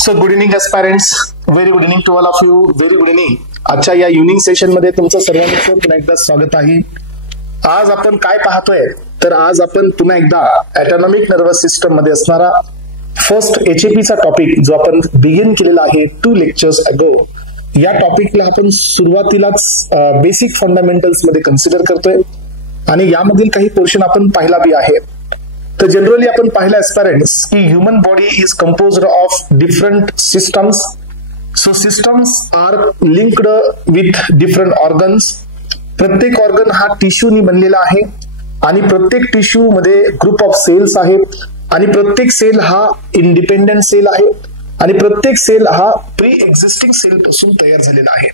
So good evening aspirants, very good evening to all of you. Very good evening. आजच्या या evening session मध्ये तुमचं सर्वांचं पुन्हा एकदा स्वागत आहे. आज आपण काय पाहतोय तर आज आपण पुन्हा एकदा ऑटोनॉमिक नर्वस सिस्टम मध्ये असणारा फर्स्ट HAP चा टॉपिक जो आपण बिगिन केलेला आहे 2 लेक्चर्स अगो, या टॉपिकला आपण सुरुवातीलाच बेसिक फंडामेंटल्स मध्ये कन्सिडर करतोय आणि यामधील काही पोर्शन आपण पाहिला बी आहे. तर जनरली आपण पाहिलं एस्पायरंट्स की human body is composed of different systems. So systems are linked with different organs. प्रत्येक ऑर्गन हा टिश्यूनी बनलेला आहे आणि प्रत्येक टिश्यू मध्ये ग्रुप ऑफ सेल्स आहेत आणि प्रत्येक सेल हा इंडिपेंडेंट सेल आहे आणि प्रत्येक सेल हा प्री एक्झिस्टिंग सेल पासून तयार झालेला आहे.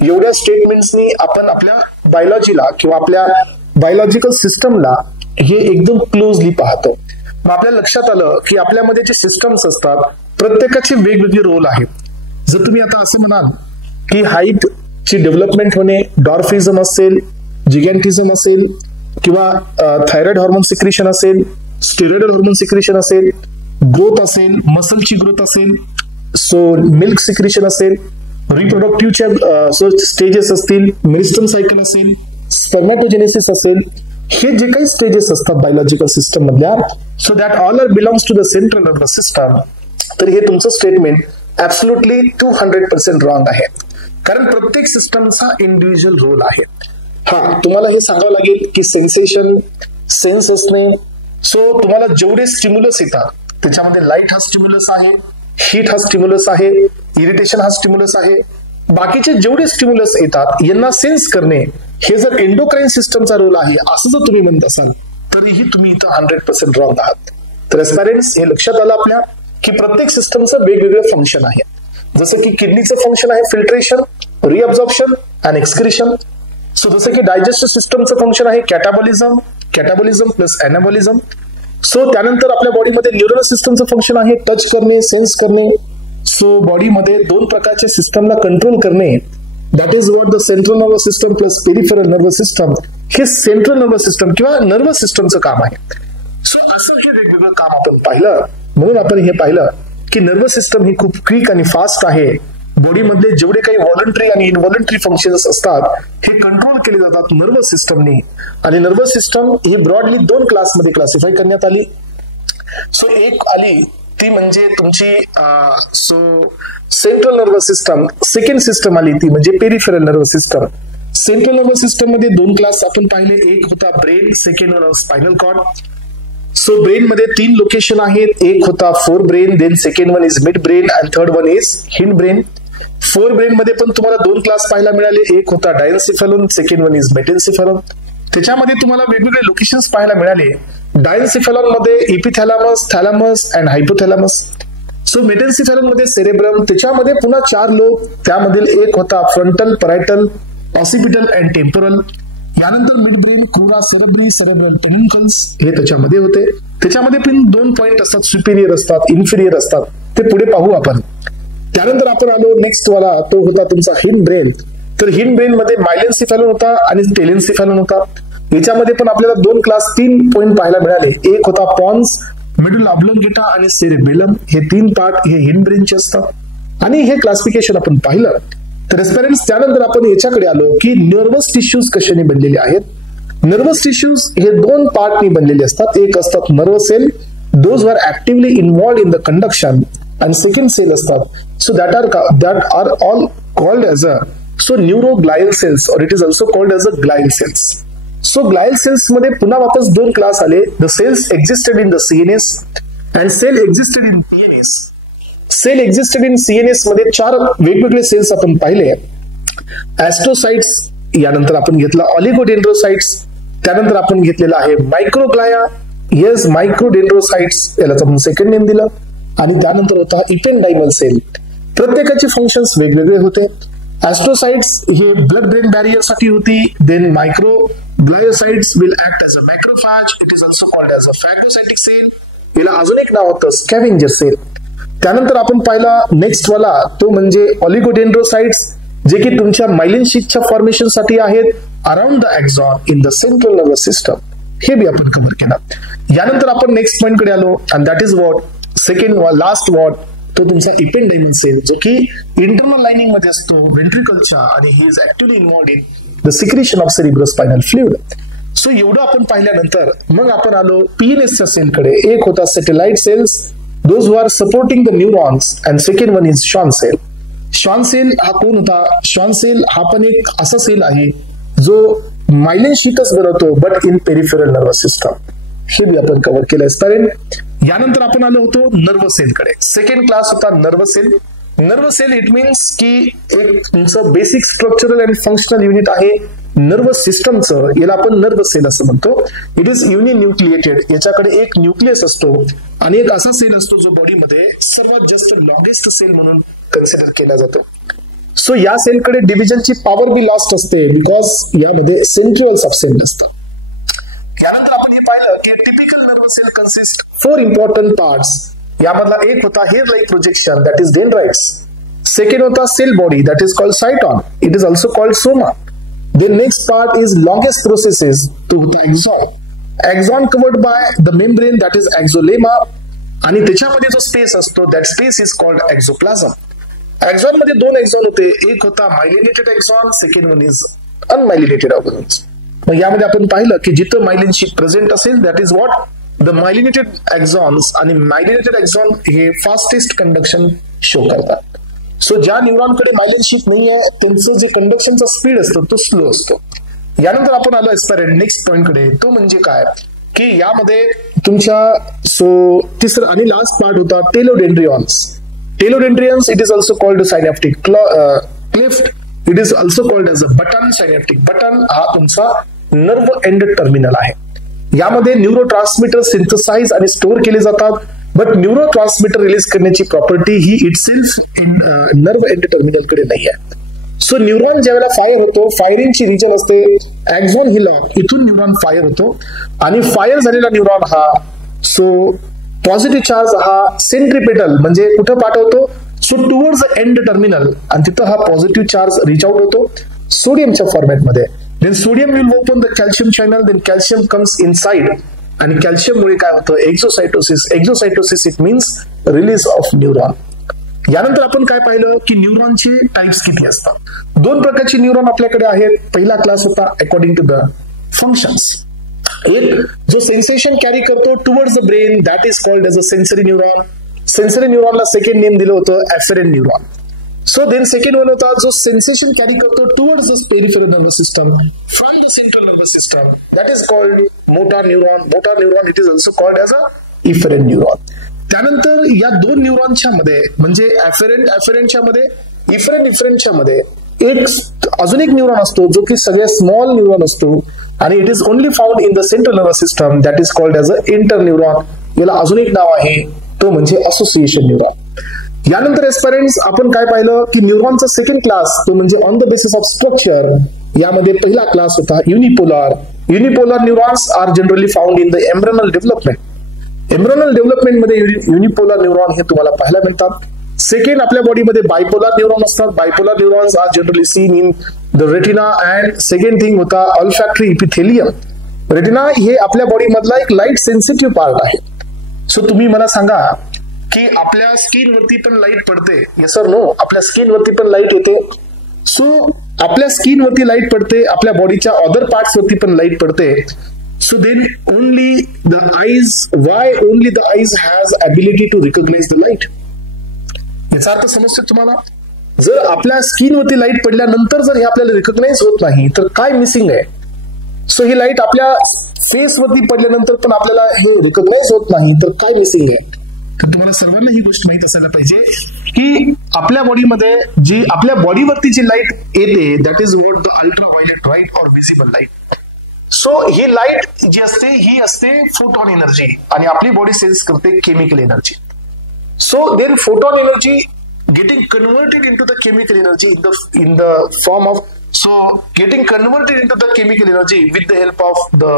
एवढ्या स्टेटमेंट्सनी आपण आपल्या बायोलॉजीला किंवा आपल्या बायोलॉजिकल सिस्टमला हे एकदम क्लोजली पाहतो. मग आपल्या लक्षात आलं की आपल्यामध्ये जे सिस्टम्स असतात प्रत्येकाचे वेगवेगळे रोल आहेत. जर तुम्ही आता असं म्हणाल की हाईट ची डेव्हलपमेंट होणे, डॉर्फिझम असेल, जिगॅन्टिझम असेल किंवा थायरॉइड हार्मोन सिक्रेशन असेल, स्टेरॉइड हार्मोन सिक्रेशन असेल, ग्रोथ असेल, मसलची ग्रोथ असेल, सो मिल्क सिक्रेशन असेल, रिप्रोडक्टिव्हच्या स्टेजेस असतील, मेरिस्टम सायकल असेल, स्पर्मॅटोजेनेसिस असेल, हे जे काही स्टेजेस असतात बायोलॉजिकल सिस्टम मधल्या, so that all are belongs to the central nervous system. तर हे तुमचं स्टेटमेंट ऍब्सोल्युटली 200% रॉंग आहे, कारण प्रत्येक सिस्टमचा इंडिव्हिज्युअल रोल आहे. हा, तुम्हाला हे सांगावं लागेल की सेन्सेशन, सेन्स असणे, सो तुम्हाला जेवढे स्टिम्युलस येतात त्याच्यामध्ये लाईट हा स्टिम्युलस आहे, हीट हा स्टिम्युलस आहे, इरिटेशन हा स्टिम्युलस आहे, बाकीचे जेवढे स्टिम्युलस येतात यांना सेन्स करणे हे जर एंडोक्राइन सिस्टमचा रोल आहे असं जर तुम्ही म्हणत असाल तरीही तुम्ही इथं 100% रॉंग आहात. तर एस्पायरंट्स, हे लक्षात आलं आपल्या की प्रत्येक सिस्टमचं वेगवेगळे फंक्शन आहे. जसं की किडनीचं फंक्शन आहे फिल्ट्रेशन, रिअब्झॉर्प्शन अँड एक्सक्रिशन. सो जसं की डायजेस्टिव्ह सिस्टमचं फंक्शन आहे कॅटाबॉलिझम, कॅटाबॉलिझम प्लस एनाबॉलिझम. सो त्यानंतर आपल्या बॉडीमध्ये न्यूरल सिस्टमचं फंक्शन आहे टच करणे, सेन्स करणे. सो बॉडीमध्ये 2 प्रकारच्या सिस्टमला कंट्रोल करणे, that is what the central nervous system plus peripheral nervous system. हे सेंट्रल नर्वस सिस्टम किंवा नर्वस सिस्टमचं काम आहे. सो असं हे वेगवेगळं काम आपण पाहिलं. म्हणून आपण हे पाहिलं की नर्वस सिस्टम ही खूप क्विक आणि फास्ट आहे. बॉडीमधले जेवढे काही व्हॉलंटरी आणि इनव्हॉलंटरी फंक्शन्स असतात हे कंट्रोल केले जातात नर्वस सिस्टमने. आणि नर्वस सिस्टम ही ब्रॉडली 2 क्लासमध्ये क्लासिफाय करण्यात आली. सो एक आली ती म्हणजे तुमची central nervous system. Second system आली ती म्हणजे peripheral nervous system. Central nervous system मध्ये 2 क्लास आपण पाहिले. एक होता brain, second one spinal cord. So brain मध्ये 3 लोकेशन आहेत. एक होता forebrain, then second one is midbrain and third one is hindbrain. Forebrain मध्ये पण तुम्हाला 2 क्लास पाहायला मिळाले. एक होता diencephalon, second one is metencephalon. त्याच्यामध्ये तुम्हाला वेगवेगळे लोकेशन्स पाहायला मिळाले. डायन्सिफॅलॉन मध्ये इपिथॅलॅमस, थॅलॅमस अँड हायपोथॅलॅमस. सो मेटेन्सिफॅलॉन मध्ये सेरेब्रम. त्याच्यामध्ये पुन्हा 4 लोब. त्यामधील एक होता frontal, parietal, occipital and temporal. यानंतर मिड ब्रेन, कोरा सेरेब्री, सेरेब्रल टेन्युकल्स हे त्याच्यामध्ये होते. त्याच्यामध्ये पण 2 पॉइंट असतात, सुपिरियर असतात, इन्फिरियर असतात. ते पुढे पाहू आपण. त्यानंतर आपण आलो नेक्स्ट वाला, तो होता तुमचा हिंड ब्रेन. तर हिंड ब्रेन मध्ये मायलेन्सिफॅलॉन होता आणि टेलेन्सिफॅलॉन होता. याच्यामध्ये पण आपल्याला 2 क्लास 3 पॉइंट पाहायला मिळाले. एक होता पॉन्स, मेडुला ऑब्लोंगेटा आणि सेरेबेलम. हे 3 पार्ट हे हिंड ब्रेनचे असतात आणि हे क्लासिफिकेशन आपण पाहिलं. तर एस्पेरेंट्स, त्यानंतर आपण याच्याकडे आलो की नर्वस टिश्यूज कशाने बनलेले आहेत. नर्वस टिश्यूज हे 2 पार्टनी बनलेले असतात. एक असतात nerve cell, those are actively involved in the conduction, आणि सेकंड सेल असतात so that are all called as a neuroglial cells or it is also called as a glial cells. So glial cells मध्ये पुन्हा वापस 2 class आले. The cells existed in the CNS and cell existed in PNS. Cell existed in CNS मध्ये 4 वेगवेगळे cells आपण पाहिले. Astrocytes, यानंतर आपण घेतला ऑलिगोडेंड्रोसाइट्स, त्यानंतर आपण घेतलेला आहे मायक्रोग्लाया. येस, मायक्रोडेंड्रोसाइट्स याला आपण सेकंड नेम दिलं. आणि त्यानंतर होता इपेंडायमल सेल. प्रत्येकाचे फंक्शन्स वेगवेगळे होते. ऍस्ट्रोसाइट्स हे ब्लड ब्रेन बॅरियर साठी होती. Then microgliocytes will act as a macrophage. It is also called as a phagocytic cell. याला अजून एक नाव होतं स्कॅव्हेंजर सेल. त्यानंतर आपण पाहिला नेक्स्ट वाला, तो म्हणजे ऑलिगोडेंड्रोसाइट्स, जे की तुमच्या मायलिन शीथच्या फॉर्मेशन साठी आहेत around the axon in the central nervous system. हे बी आपण कव्हर केलं. यानंतर आपण नेक्स्ट पॉइंट कडे आलो and that is what second last what तो तुमचा इपेंडायमल सेल, जो की इंटरनल लाइनिंग मध्ये असतो व्हेंट्रिकलच्या, आणि ही is actively involved in the secretion of cerebrospinal fluid. So एवढं आपण पाहिल्यानंतर मग आपण आलो पीएनएसच्या सेलकडे. एक होता satellite cells, those who are supporting the neurons, and second one is Schwann cell. Schwann cell हा कोण होता? शॉन सेल हा पण एक असा सेल आहे जो मायलिन शीटच बनवतो, but in peripheral nervous system. हे बी आपण कव्हर केलं असतं. यानंतर आपण आलो होतो नर्व सेलकडे. सेकंड क्लास होता nerve cell. Nerve cell it means की एक तुमचं basic structural and functional unit आहे नर्व सिस्टमचं, याला आपण नर्व सेल असं म्हणतो. It is uninucleated. याच्याकडे एक न्यूक्लियस असतो आणि एक असा सेल असतो जो बॉडीमध्ये सर्वात जास्त लॉंगेस्ट सेल म्हणून कन्सिडर केला जातो. सो या सेलकडे डिव्हिजनची पॉवर बी लॉस्ट असते, बिकॉज यामध्ये सेंट्रियल सबसेल नसतं. यानंतर आपण हे पाहिलं की typical nerve cell consist 4 important parts. यामधला एक होता hair like projection, that is dendrites. Second होता cell body, that is called cyton. It is also called soma. Then next part is longest processes, तो होता axon. Axon covered by the membrane, that is axolemma, आणि त्याच्यामध्ये जो space असतो that space is called axoplasm. Axon मध्ये 2 axon होते, एक होता myelinated axon, second one is unmyelinated organs. मग यामध्ये आपण पाहिलं की जिथं मायलिन शीट प्रेझेंट असेल that is what the myelinated axons, आणि मायलिनेटेड एक्झॉन हे फास्टेस्ट कंडक्शन शो करतात. सो ज्या न्यूरॉनकडे मायलिन शीट नाहीये त्यांचं जे कंडक्शनचा स्पीड असतो तो स्लो असतो. यानंतर आपण आलो एस्पायरेंट नेक्स्ट पॉइंटकडे. तो म्हणजे काय की यामध्ये तुमच्या तिसरं आणि लास्ट पार्ट होता telodendrions. Telodendrions it is also called synaptic cleft. It is also called as a button. Synaptic button हा तुमचा नर्व एंड टर्मिनल आहे. यामध्ये न्यूरो ट्रान्समीटर सिंथसाइज आणि स्टोअर केले जातात, बट न्यूरो ट्रान्समीटर रिलीज करण्याची प्रॉपर्टी ही इटसेल्फ नर्व एंड टर्मिनल कडे नाही आहे. सो न्यूरॉन ज्यावेळेला फायर होतो, फायरिंगची रिजन असते एक्झॉन हिलॉक, इथून न्यूरॉन फायर होतो, आणि फायर झालेला न्यूरॉन हा पॉझिटिव्ह चार्ज हा सेंट्रिपेटल म्हणजे कुठं पाठवतो, so towards the end terminal, आणि तिथं हा पॉझिटिव्ह चार्ज रिच आउट होतो सोडियमच्या फॉर्मॅटमध्ये. Then sodium will open the calcium channel, then calcium comes inside, and कॅल्शियममुळे काय होतं exocytosis. Exocytosis it means release of neuron. यानंतर आपण काय पाहिलं की न्यूरॉनचे टाइप्स किती असतात. 2 प्रकारचे न्यूरॉन आपल्याकडे आहेत. पहिला क्लास होता अकॉर्डिंग टू द फंक्शन्स. एक जो सेन्सेशन कॅरी करतो towards the brain that is called as a sensory neuron. Sensory न्यूरॉनला सेकंड नेम दिलं होतं afferent neuron. So then second one होता जो सेन्सेशन कॅरी करतो towards the peripheral nervous system from the central nervous system, that is called motor neuron. Motor neuron it is also called as a efferent neuron. त्यानंतर या 2 न्यूरॉनच्या मध्ये म्हणजे एफेरेंटच्या मध्ये इफेरेंटच्या मध्ये एक अजून एक न्यूरॉन असतो जो की सगळ्यात स्मॉल न्यूरॉन असतो, आणि it is only found in the central nervous system, that is called as a inter neuron. याला अजून एक नाव आहे, तो म्हणजे असोसिएशन न्यूरॉन. यानंतर एस्पेरेंट्स आपण काय पाहिलं की न्यूरॉनचा सेकंड क्लास तो म्हणजे on the basis of structure. यामध्ये पहिला क्लास होता unipolar. Unipolar neurons are generally found in the embryonal development. Embryonal development मध्ये युनिपोलार न्यूरॉन हे तुम्हाला पाहायला मिळतात. सेकंड आपल्या बॉडीमध्ये बायपोलार न्यूरॉन असतात. Bipolar neurons are generally seen in the retina. And second thing होता ऑल्फॅक्टरी इपिथेलियम. रेटिना हे आपल्या बॉडी मधला एक लाईट सेन्सिटिव्ह पार्ट आहे. सो तुम्ही मला सांगा की आपल्या स्किन वरती पण लाईट पडते. येस और नो? आपल्या स्किन वरती पण लाईट येते. सो आपल्या स्किन वरती लाईट पडते, आपल्या बॉडीच्या अदर पार्ट्स वरती पण लाईट पडते. So then only the eyes, why only the eyes has ability to recognise the light. याचा अर्थ समजतो तुम्हाला? जर आपल्या स्किन वरती लाईट पडल्यानंतर जर हे आपल्याला रिकॉग्नाइज होत नाही तर काय मिसिंग आहे? सो ही लाईट आपल्या फेस वरती पडल्यानंतर पण आपल्याला हे रिकॉग्नाइज होत नाही तर काय मिसिंग आहे? तर तुम्हाला सर्वांना ही गोष्ट माहित असायला पाहिजे की आपल्या बॉडीमध्ये जी आपल्या बॉडीवरती जी लाईट येते that is what the ultraviolet light or visible light. So ही लाईट जी असते ही असते फोटॉन एनर्जी, आणि आपली बॉडी सेन्स करते chemical energy. So then photon energy getting converted into the chemical energy in the form of getting converted into the chemical energy with the help of the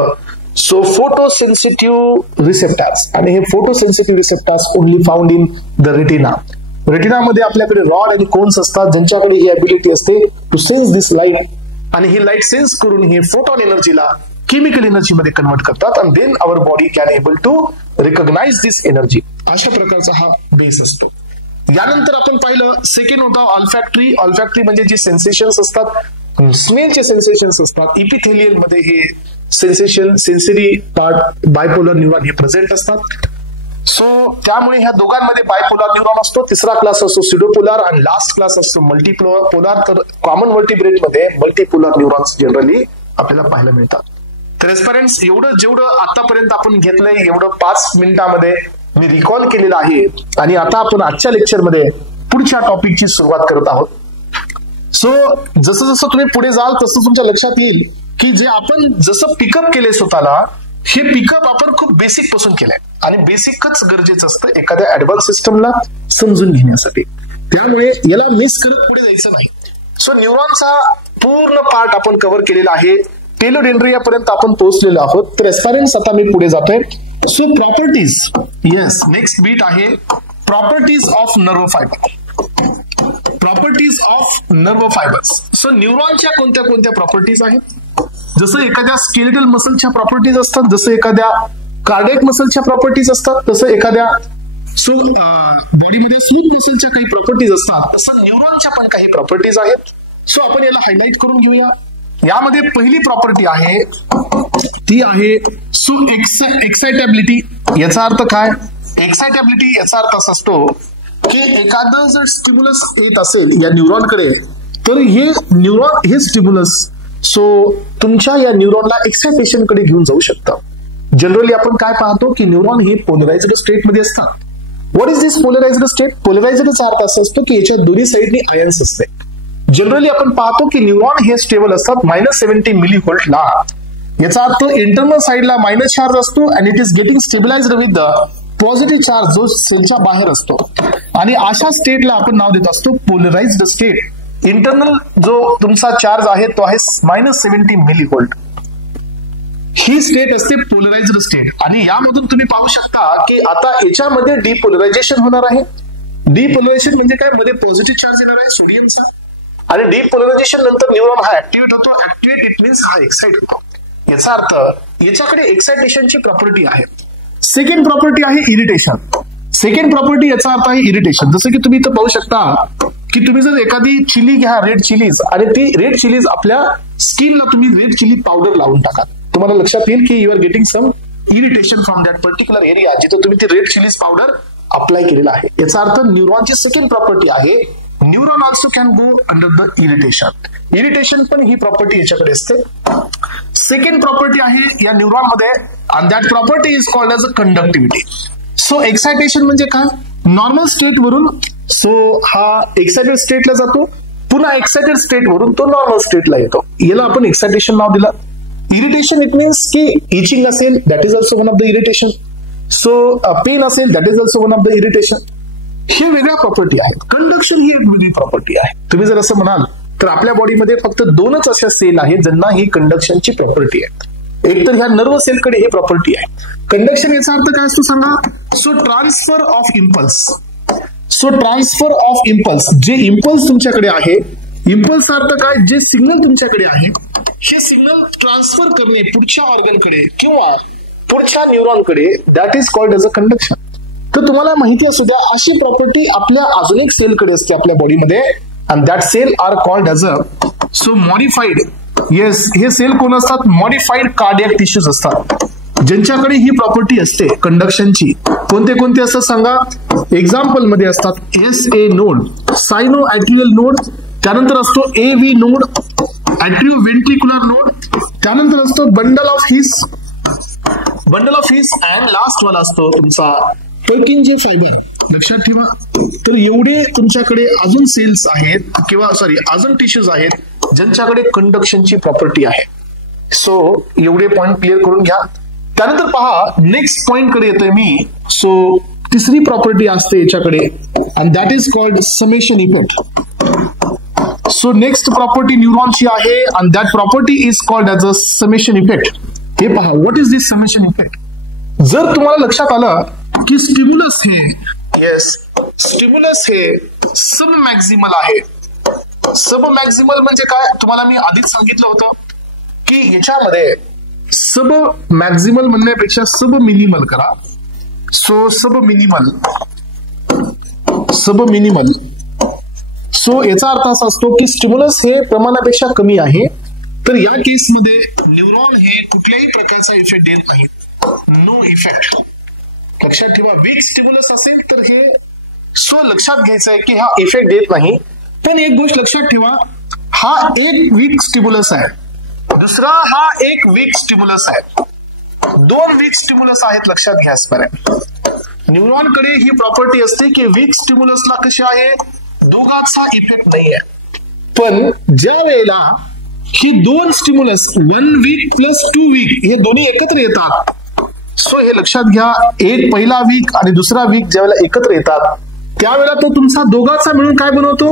photosensitive receptors. आणि हे photosensitive receptors only found in the retina. Retina मध्ये आपल्याकडे rod आणि cones असतात ज्यांच्याकडे ही ability असते to sense this light, आणि ही लाईट सेन्स करून हे फोटॉन एनर्जीला केमिकल एनर्जी मध्ये कन्वर्ट करतात, आणि then our body can able to recognise this energy. अशा प्रकारचा हा बेस असतो. यानंतर आपण पाहिलं सेकंड होता ऑल्फॅक्टरी. ऑल्फॅक्टरी म्हणजे जे सेन्सेशन्स असतात, स्मेलचे सेन्सेशन्स असतात. इपिथेलियल मध्ये हे sensation sensory part bipolar neuron हे प्रेझेंट असतात. सो त्यामुळे ह्या दोघांमध्ये बायपोलर न्यूरॉन असतो. तिसरा क्लास असतो सिडोपोलर आणि लास्ट क्लास असतो मल्टीपोलर. तर कॉमन व्हर्टिब्रेट मध्ये मल्टीपोलर न्यूरॉन्स जनरली आपल्याला पाहायला मिळतात. तर एस्पिरंट्स एवढं जेवढं आतापर्यंत आपण घेतलंय एवढं 5 मिनिटांमध्ये मी रिकॉल केलेलं आहे. आणि आता आपण आजच्या लेक्चरमध्ये पुढच्या टॉपिकची सुरुवात करत आहोत. सो जसं जसं तुम्ही पुढे जाल तसं तुमच्या लक्षात येईल की जे आपण जसं पिकअप केले स्वतःला, हे पिकअप आपण खूप बेसिक पासून केलंय. आणि बेसिकच गरजेचं असतं एखाद्या ऍडव्हान्स सिस्टमला समजून घेण्यासाठी. त्यामुळे याला मिस करत पुढे जायचं नाही. सो न्यूरॉनचा पूर्ण पार्ट आपण कव्हर केलेला आहे. टेलोडेंड्रिया पर्यंत आपण पोहोचलेलो आहोत. तर एस्पिरंट्स आता मी पुढे जातोय. So properties, yes, next beat आहे properties of nerve fibre. Properties of nerve fibres. So न्यूरॉनच्या कोणत्या कोणत्या प्रॉपर्टीज आहेत? जसं एखाद्या स्केलेटल मसलच्या प्रॉपर्टीज असतात, जसं एखाद्या कार्डियक मसलच्या प्रॉपर्टीज असतात, तसं एखाद्या बॉडीमध्ये स्मूथ मसलच्या काही प्रॉपर्टीज असतात, तसं न्यूरॉनच्या पण काही प्रॉपर्टीज आहेत. सो आपण याला हायलाइट करून घेऊया. यामध्ये पहिली प्रॉपर्टी आहे ती आहे सो एक्साइटेबिलिटी. याचा अर्थ काय? एक्साइटेबिलिटी याचा अर्थ असा असतो की एखादं जर स्टिम्युलस येत असेल या न्यूरॉनकडे, तर हे न्यूरॉन हे स्टिम्युलस सो तुमच्या या न्यूरॉनला एक्साइटेशन कडे घेऊन जाऊ शकतं. जनरली आपण काय पाहतो की न्यूरॉन हे पोलराइज्ड स्टेट मध्ये असतात. What is this polarised state? पोलराइज्डचा अर्थ असा असतो की याच्या दोन्ही साईडनी आयन्स असते. जनरली आपण पाहतो की न्यूरॉन हे स्टेबल असतात -70 मिलीव्होल्टला. याचा अर्थ इंटरनल साईडला मायनस चार्ज असतो आणि it is getting stabilised with the positive charge जो सेलच्या बाहेर असतो. आणि अशा स्टेटला आपण नाव देत असतो पोलराइज्ड स्टेट. इंटरनल जो तुमचा चार्ज आहे तो आहे -70 मिलीव्होल्ट. ही स्टेट असते पोलराइज्ड स्टेट. आणि यामधून तुम्ही पाहू शकता की आता याच्यामध्ये डिपोलरायझेशन होणार आहे. डिपोलरायझेशन म्हणजे काय? मध्ये पॉझिटिव्ह चार्ज येणार आहे सोडियमचा. आणि डिपोलरायझेशन नंतर न्यूरॉन हा ऍक्टिव्हेट होतो. ऍक्टिव्हेट इट मीन्स हा एक्साइट होतो. याचा अर्थ याच्याकडे एक्साइटेशनची प्रॉपर्टी आहे. सेकंड प्रॉपर्टी आहे इरिटेशन. सेकंड प्रॉपर्टी याचा अर्थ आहे इरिटेशन. जसं की तुम्ही इथं पाहू शकता की तुम्ही जर एखादी चिली घ्या, रेड चिलीज, आणि ती रेड चिलीज आपल्या स्किनला तुम्ही रेड चिली पावडर लावून टाका, तुम्हाला लक्षात येईल की you are getting some irritation from that particular area जिथे तुम्ही ती रेड चिलीज पावडर अप्लाय केलेला आहे. याचा अर्थ न्यूरॉनची सेकंड प्रॉपर्टी आहे neuron also can go under the irritation. Irritation पण ही प्रॉपर्टी याच्याकडे असते. सेकंड प्रॉपर्टी आहे या न्यूरॉन मध्ये आणि that property is called as a conductivity. So excitation म्हणजे काय? नॉर्मल स्टेट वरून सो हा एक्साइटेड स्टेटला जातो, पुन्हा एक्साइटेड स्टेट वरून तो नॉर्मल स्टेटला येतो. याला आपण एक्साइटेशन नाव दिलं. इरिटेशन इट मीन्स की इचिंग असेल that is also one of the irritation. So pain असेल that is also one of the irritation. हे वेगळ्या प्रॉपर्टी आहेत. कंडक्शन ही एक वेगळी प्रॉपर्टी आहे. तुम्ही जर असं म्हणाल तर आपल्या बॉडीमध्ये फक्त 2च अशा सेल आहेत ज्यांना ही कंडक्शनची प्रॉपर्टी आहे. एक तर ह्या नर्व सेलकडे ही प्रॉपर्टी आहे. कंडक्शन याचा अर्थ काय असतो सांगा? So transfer of impulse. So transfer of impulse, जे इम्पल्स तुमच्याकडे आहे, इम्पल्सचा अर्थ काय? जे सिग्नल तुमच्याकडे आहे हे सिग्नल ट्रान्सफर करणे पुढच्या ऑर्गनकडे किंवा पुढच्या न्यूरॉनकडे, that is called as a conduction. तर तुम्हाला माहिती असू द्या अशी प्रॉपर्टी आपल्या अजून एक सेलकडे असते आपल्या बॉडीमध्ये, and that cell are called as a so modified. yes, हे सेल कोण असतात? मॉडिफाईड कार्डियक टिश्यूज असतात ज्यांच्याकडे ही प्रॉपर्टी असते कंडक्शनची. कोणते कोणते असतात सांगा? एक्झाम्पल मध्ये असतात SA नोड, सायनो ॲट्रियल नोड, त्यानंतर असतो AV नोड, ॲट्रिओ व्हेंट्रिक्युलर नोड, त्यानंतर असतो bundle of his and last वाला असतो तुमचा पर्किंजे फायबर. लक्षात ठेवा. तर एवढे तुमच्याकडे अजून सेल्स आहेत किंवा अजून टिश्यूज आहेत ज्यांच्याकडे कंडक्शनची प्रॉपर्टी आहे. सो एवढे पॉइंट क्लिअर करून घ्या. त्यानंतर पहा नेक्स्ट पॉइंट कडे येतोय मी. सो तिसरी प्रॉपर्टी असते याच्याकडे and that is called summation effect. So next property न्यूरॉनची आहे and that property is called as a summation effect. हे पहा what is this summation effect. जर तुम्हाला लक्षात आलं की स्टिम्युलस हे सब मॅक्झिमल आहे. सब मॅक्झिमल म्हणजे काय? तुम्हाला मी आधीच सांगितलं होतं की याच्यामध्ये सब मॅक्झिमल म्हणण्यापेक्षा सब मिनिमल करा. सो सब मिनिमल सब मिनिमल. सो याचा अर्थ असा असतो की स्टिम्युलस हे प्रमाणापेक्षा कमी आहे. तर या केसमध्ये न्यूरॉन हे कुठल्याही प्रकारचा इफेक्ट देत नाहीत. No effect. लक्षात ठेवा, वीक स्टिम्युलस असेल तर हे लक्षात घ्यायचं आहे की हा इफेक्ट देत नाही. पण एक गोष्ट लक्षात ठेवा, हा एक वीक स्टिम्युलस आहे, दुसरा हा एक वीक स्टिम्युलस आहे. दोन वीक स्टिम्युलस आहेत, लक्षात घ्या. न्यूरॉन कडे ही प्रॉपर्टी असते की वीक स्टिम्युलसला कशी आहे, दोघांचा इफेक्ट नाहीये. पण ज्या वेळेला ही दोन स्टिम्युलस 1 वीक प्लस 2 वीक हे दोन्ही एकत्र येतात, सो हे लक्षात घ्या, एक पहिला वीक आणि दुसरा वीक ज्या वेळेला एकत्र येतात त्यावेळेला तो तुमचा दोघांचा मिळून काय बनवतो,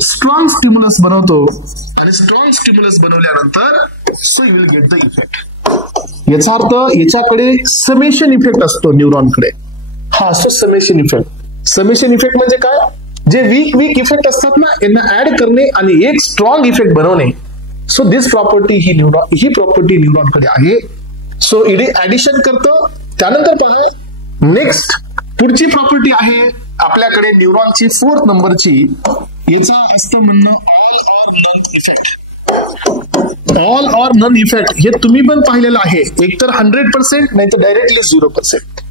स्ट्रॉंग स्टिम्युलस बनवतो. आणि स्ट्रॉंग स्टिम्युलस बनवल्यानंतर so you will get the effect. याचा अर्थ याच्याकडे समेशन इफेक्ट असतो न्यूरॉनकडे. हा असतो समेशन इफेक्ट. समेशन इफेक्ट म्हणजे काय, जे वीक इफेक्ट असतात ना यांना ऍड करणे आणि एक स्ट्रॉंग इफेक्ट बनवणे. सो दिस प्रॉपर्टी ही प्रॉपर्टी न्यूरॉनकडे आहे. सो इडे ऍडिशन करतं. त्यानंतर पहा नेक्स्ट पुढची प्रॉपर्टी आहे आपल्याकडे न्यूरॉनची 4th नंबरची. याचा असतं म्हणणं all or none effect. All or none effect हे तुम्ही पण पाहिलेलं आहे. एकतर 100% नाही तर डायरेक्टली 0%.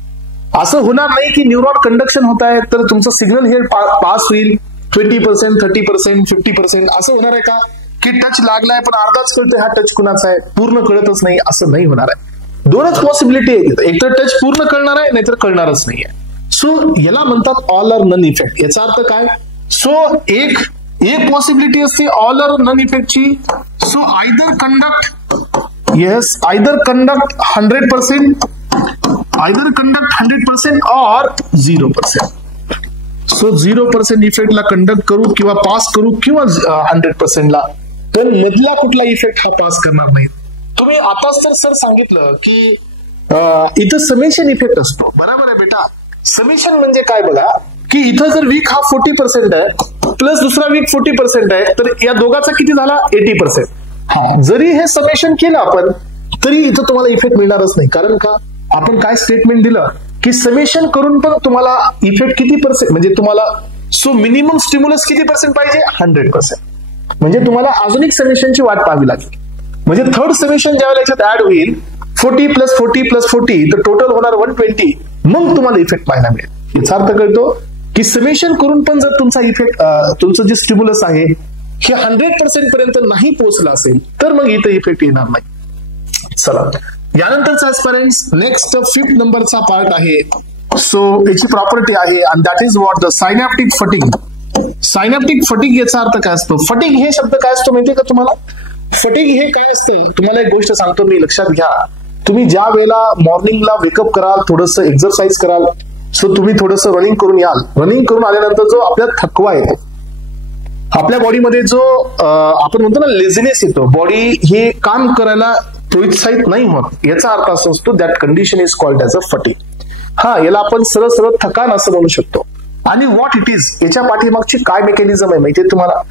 असं होणार नाही की न्यूरॉन कंडक्शन होत आहे तर तुमचं सिग्नल हे पास होईल 20%, 30%, 50%. असं होणार आहे का की टच लागलाय पण अर्धाच कळतोय हा टच कुणाचा आहे, पूर्ण कळतच नाही, असं नाही होणार आहे. दोनच पॉसिबिलिटी आहेत, एकतर टच पूर्ण कळणार आहे नाहीतर कळणारच नाहीये. सो याला म्हणतात ऑल ऑर नन इफेक्ट. याचा अर्थ काय, सो एक पॉसिबिलिटी असते ऑल ऑर नन इफेक्टची. So either conduct 100%, either conduct 100% or 0%. So 0% इफेक्टला conduct करू किंवा पास करू किंवा 100% ला, पण मधला कुठला इफेक्ट हा पास करणार नाही. तुम्ही आताच तर सर सांगितलं की इथं समेशन इफेक्ट असतो. बरोबर आहे बेटा. समेशन म्हणजे काय बघा की इथं जर वीक हा 40% आहे प्लस दुसरा वीक 40% आहे तर या दोघांचा किती झाला 80%. हा जरी हे समेशन केलं आपण तरी इथं तुम्हाला इफेक्ट मिळणारच नाही. कारण का, आपण काय स्टेटमेंट दिलं की समेशन करून पण तुम्हाला इफेक्ट किती पर्सेंट म्हणजे तुम्हाला सो मिनिमम स्टिम्युलस किती पर्सेंट पाहिजे 100%. म्हणजे तुम्हाला अजून एक समेशनची वाट पाहावी लागेल. म्हणजे थर्ड समेशन ज्यावेळेला याच्यात ऍड होईल 40 + 40 + 40 तर टोटल होणार 120. मग तुम्हाला इफेक्ट पाहायला मिळेल. याचा अर्थ कळतो की समेशन करून पण जर तुमचा इफेक्ट तुमचं जे स्टिम्युलस आहे हे 100% पर्यंत नाही पोहोचलं असेल तर मग इथं इफेक्ट येणार नाही. चला यानंतरचा ऍस्पिरंट्स नेक्स्ट 5th नंबरचा पार्ट आहे. सो याची प्रॉपर्टी आहे आणि that is what the synaptic fatigue. Synaptic fatigue याचा अर्थ काय असतो, फटिग हे शब्द काय असतो माहितीये का तुम्हाला. फटिग हे काय असतं तुम्हाला एक गोष्ट सांगतो मी, लक्षात घ्या. तुम्ही ज्या वेळेला मॉर्निंगला वेकअप कराल, थोडंसं एक्सरसाइज कराल, सो तुम्ही थोडंसं रनिंग करून याल. रनिंग करून आल्यानंतर जो आपल्या थकवा येतो आपल्या बॉडीमध्ये, जो आपण म्हणतो ना लेझीनेस येतो, बॉडी हे काम करायला प्रोत्साहित नाही होत, याचा अर्थ असा असतो that condition is called as a fatigue. हा याला आपण सरळ सरळ थकान असं म्हणू शकतो. आणि व्हॉट इट इज, याच्या पाठीमागची काय मेकॅनिझम आहे माहितीये तुम्हाला.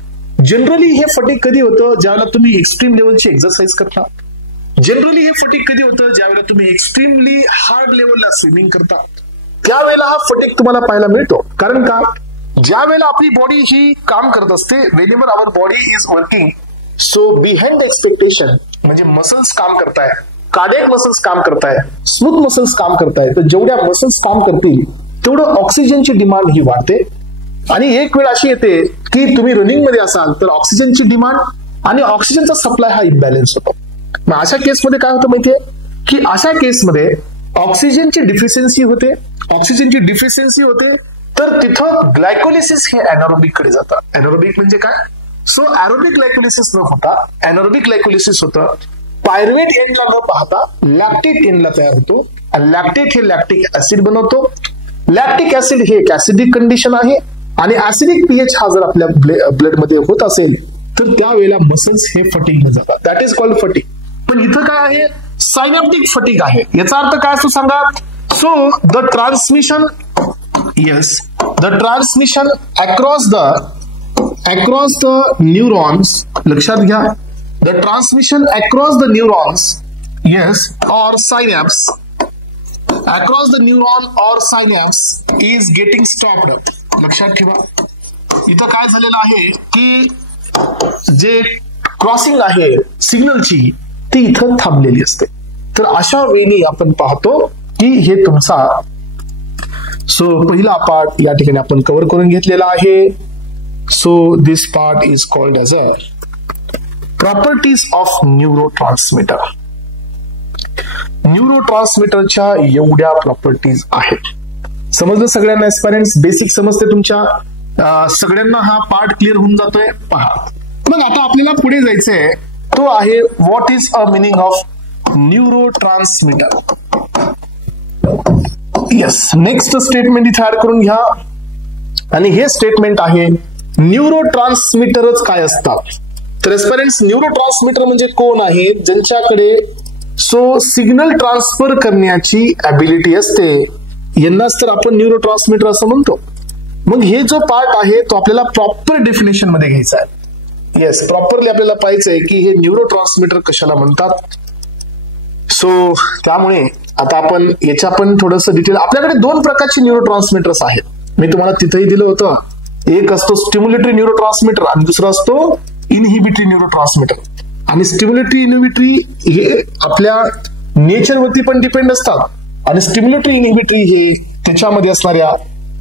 जनरली हे फटिग कधी होतं ज्यावेळेला तुम्ही एक्स्ट्रीम लेवलची एक्सरसाइज करता. जनरली हे फटिग कधी होतं ज्यावेळेला तुम्ही एक्स्ट्रीमली हार्ड लेवलला स्विमिंग करता, त्यावेळेला हा फटिग तुम्हाला पाहायला मिळतो. कारण का, ज्या वेळेला आपली बॉडी ही काम करत असते, whenever our body is working, so behind expectation म्हणजे मसल्स काम करताय, कार्डियक मसल्स काम करताय, स्मूथ मसल्स काम करताय. तर जेवढ्या मसल्स काम करतील तेवढं ऑक्सिजनची डिमांड ही वाढते. आणि एक वेळ अशी येते की तुम्ही रनिंग मध्ये असाल तर ऑक्सिजनची डिमांड आणि ऑक्सिजनचा सप्लाय हा इम्बॅलन्स होतो. मग अशा केसमध्ये काय होतं माहितीये की अशा केसमध्ये ऑक्सिजनची डिफिशियन्सी होते. ऑक्सिजनची डिफिशियन्सी होते तर तिथं ग्लायकोलिसिस हे अॅनारोबिक कडे जातं. अॅनारोबिक म्हणजे काय, सो ॲरोबिक ग्लायकोलिसिस न होता अॅनारोबिक ग्लायकोलिसिस होतं. पायरुवेट एंडला न पाहता लॅक्टिक एंडला तयार होतो आणि लॅक्टेट हे लॅक्टिक ऍसिड बनवतो. लॅक्टिक ऍसिड हे एक ऍसिडिक कंडिशन आहे आणि ऍसिडिक पीएच हा जर आपल्या ब्लड मध्ये होत असेल तर त्यावेळेला मसल्स हे फटिग जातात. That is called fatigue. पण इथं काय आहे, सायनॅप्टिक फटिग आहे. याचा अर्थ काय असतो सांगा. So the transmission across the neurons, लक्षात घ्या, the transmission across the neurons or synapse, across the neuron or synapse is getting stopped. लक्षात ठेवा, इथं काय झालेलं आहे की जे क्रॉसिंग आहे सिग्नलची ती इथं थांबलेली असते. तर अशा वेळी आपण पाहतो की हे तुमचा पहिला पार्ट या ठिकाणी आपण कव्हर करून घेतलेला आहे. So this part is called as a properties of neurotransmitter. न्यूरोट्रान्समीटरच्या एवढ्या प्रॉपर्टीज आहेत. समजलं सगळ्यांना एस्पायरंट्स? बेसिक समजते तुमच्या सगळ्यांना? हा पार्ट क्लिअर होऊन जातोय? पहा, मग आता आपल्याला पुढे जायचंय, तो आहे what is a meaning of neurotransmitter. Yes, next statement इथे ऍड करून घ्या, आणि हे स्टेटमेंट आहे न्यूरोट्रान्समीटरच काय असतात. तर एस्पायरंट्स, न्यूरोट्रान्समीटर म्हणजे कोण आहे? ज्यांच्याकडे सिग्नल ट्रान्सफर करण्याची ॲबिलिटी असते, यांनाच तर आपण न्यूरोट्रान्समीटर असं म्हणतो. मग हे जो पार्ट आहे तो आपल्याला प्रॉपर डेफिनेशन मध्ये घ्यायचा आहे. येस, प्रॉपरली आपल्याला पाहायचंय की हे न्यूरोट्रान्समीटर कशाला म्हणतात. त्यामुळे आता आपण याच्या पण थोडस डिटेल. आपल्याकडे दोन प्रकारचे न्यूरोट्रान्समीटर्स आहेत, मी तुम्हाला तिथेही दिलं होतं. एक असतो स्टिम्युलेटरी न्यूरोट्रान्समीटर आणि दुसरा असतो इनहिबिटरी न्यूरोट्रान्समीटर. आणि स्टिम्युलेटरी इनहिबिटरी हे आपल्या नेचरवरती पण डिपेंड असतात, आणि स्टिम्युलेटरी इनहिबिटरी हे त्याच्यामध्ये असणाऱ्या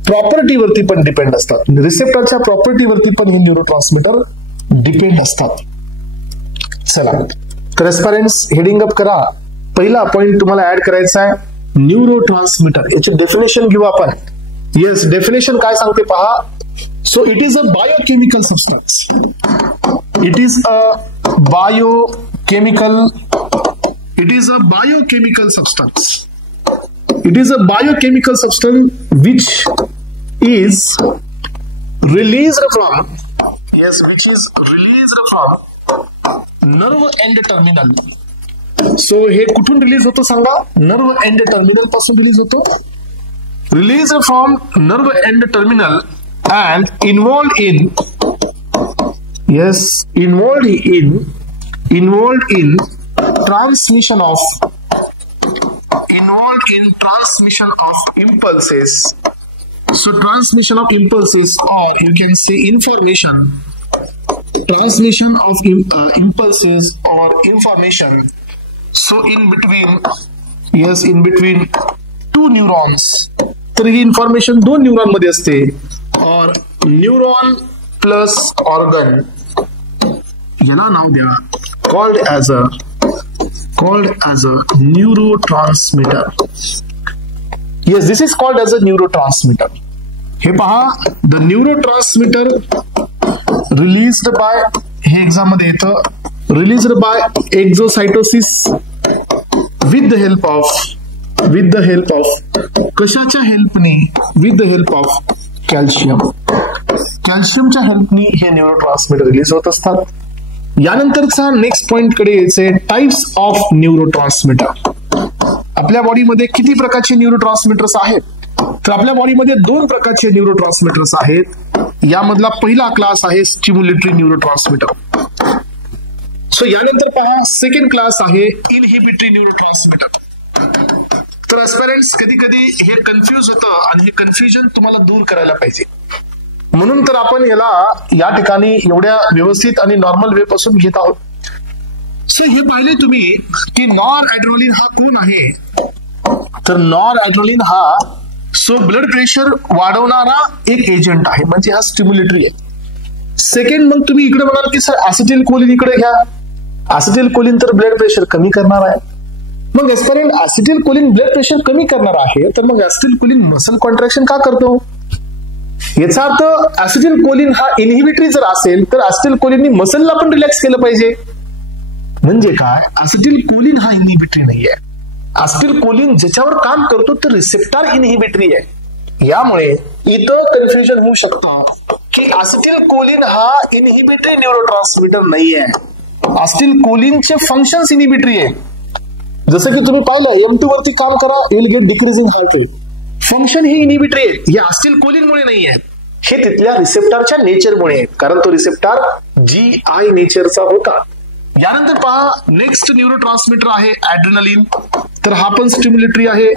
प्रॉपर्टीवरती पण डिपेंड असतात. रिसेप्टरच्या प्रॉपर्टीवरती पण हे न्यूरोट्रान्समीटर डिपेंड असतात. चला, तर एस्पायरंट्स हेडिंग अप करा. पहिला पॉइंट तुम्हाला ऍड करायचा आहे न्यूरोट्रान्समीटर. याची डेफिनेशन घेऊ आपण. येस, डेफिनेशन काय सांगते पहा. So it is a biochemical substance. It is a biochemical substance. It is a biochemical substance which is released from nerve end terminal. So हे कुठून रिलीज होतो सांगा? नर्व एंड टर्मिनल पासून रिलीज होतो. Released from nerve end terminal and involved in transmission of impulses. So transmission of impulses, or you can say information. Transmission of impulses or information. So in between two neurons. तर ही information दोन neuron मध्ये असते. और neuron plus organ, याला नाव द्या called as a neurotransmitter. Yes, this is called as a neurotransmitter. हे पहा, the neurotransmitter released by, हे एक्झाम मध्ये येतं, released by exocytosis with the help of कशाच्या हेल्पने? with the help of कॅल्शियमच्या हेल्पनी हे न्यूरोट्रान्समीटर रिलीज होत असतात. यानंतरचा नेक्स्ट पॉइंट कडे यायचे टाइप्स ऑफ न्यूरोट्रान्समीटर. आपल्या बॉडीमध्ये किती प्रकारचे न्यूरोट्रान्समीटर्स आहेत? तर आपल्या बॉडीमध्ये दोन प्रकारचे न्यूरोट्रान्समीटर्स आहेत. यामधला पहिला क्लास आहे स्टिम्युलेटरी न्यूरोट्रान्समीटर. सो यानंतर पहा, सेकंड क्लास आहे इनहिबिटरी न्यूरोट्रान्समीटर. तर एस्पायरंट्स, कधी कधी हे कन्फ्युज होतं, आणि हे कन्फ्युजन तुम्हाला दूर करायला पाहिजे, म्हणून तर आपण याला या ठिकाणी एवढ्या व्यवस्थित आणि नॉर्मल वे पासून घेत आहोत. सो हे पाहिले तुम्ही की नॉर ॲड्रेनालिन हा कोण आहे? तर नॉर ॲड्रेनालिन हा ब्लड प्रेशर वाढवणारा एक एजंट आहे, म्हणजे हा स्टिम्युलेटरी आहे. सेकंड, मग तुम्ही इकडे म्हणाल की सर ऍसिटिल कोलिन इकडे घ्या. ऍसिटिल कोलिन तर ब्लड प्रेशर कमी करणार आहे. मग एस्पायरंट, ऍसिटिल कोलिन ब्लड प्रेशर कमी करणार आहे, तर मग ऍसिटिल कोलिन मसल कॉन्ट्रॅक्शन का करतो? याचा अर्थ ऍसिटिल कोलिन हा इनहिबिटरी जर असेल तर ऍसिटिल कोलिननी मसलला पण रिलॅक्स केलं पाहिजे. म्हणजे काय? ऍसिटिल कोलिन हा इनहिबिटरी नाहीये. ऍसिटिल कोलिन ज्याच्यावर काम करतो तर रिसेप्टर इनहिबिटरी आहे. यामुळे इथं कन्फ्युजन होऊ शकतं की ऍसिटिल कोलिन हा इनहिबिटरी न्यूरोट्रान्समीटर नाहीये. ऍसिटिल कोलिनचे फंक्शन्स इनहिबिटरी आहे. जसं की तुम्ही पाहिलं, M2 वरती काम करा, will get decreasing heart rate. Function हे इनहिबिटरी आहे. हे ऍसिटिल कोलिनमुळे नाही आहेत, हे तिथल्या रिसेप्टरच्या नेचरमुळे आहेत, कारण तो रिसेप्टर GI नेचरचा होता. यानंतर पहा, नेक्स्ट न्यूरोट्रान्समीटर आहे ॲड्रेनालिन. तर हा पण स्टिम्युलेटरी आहे.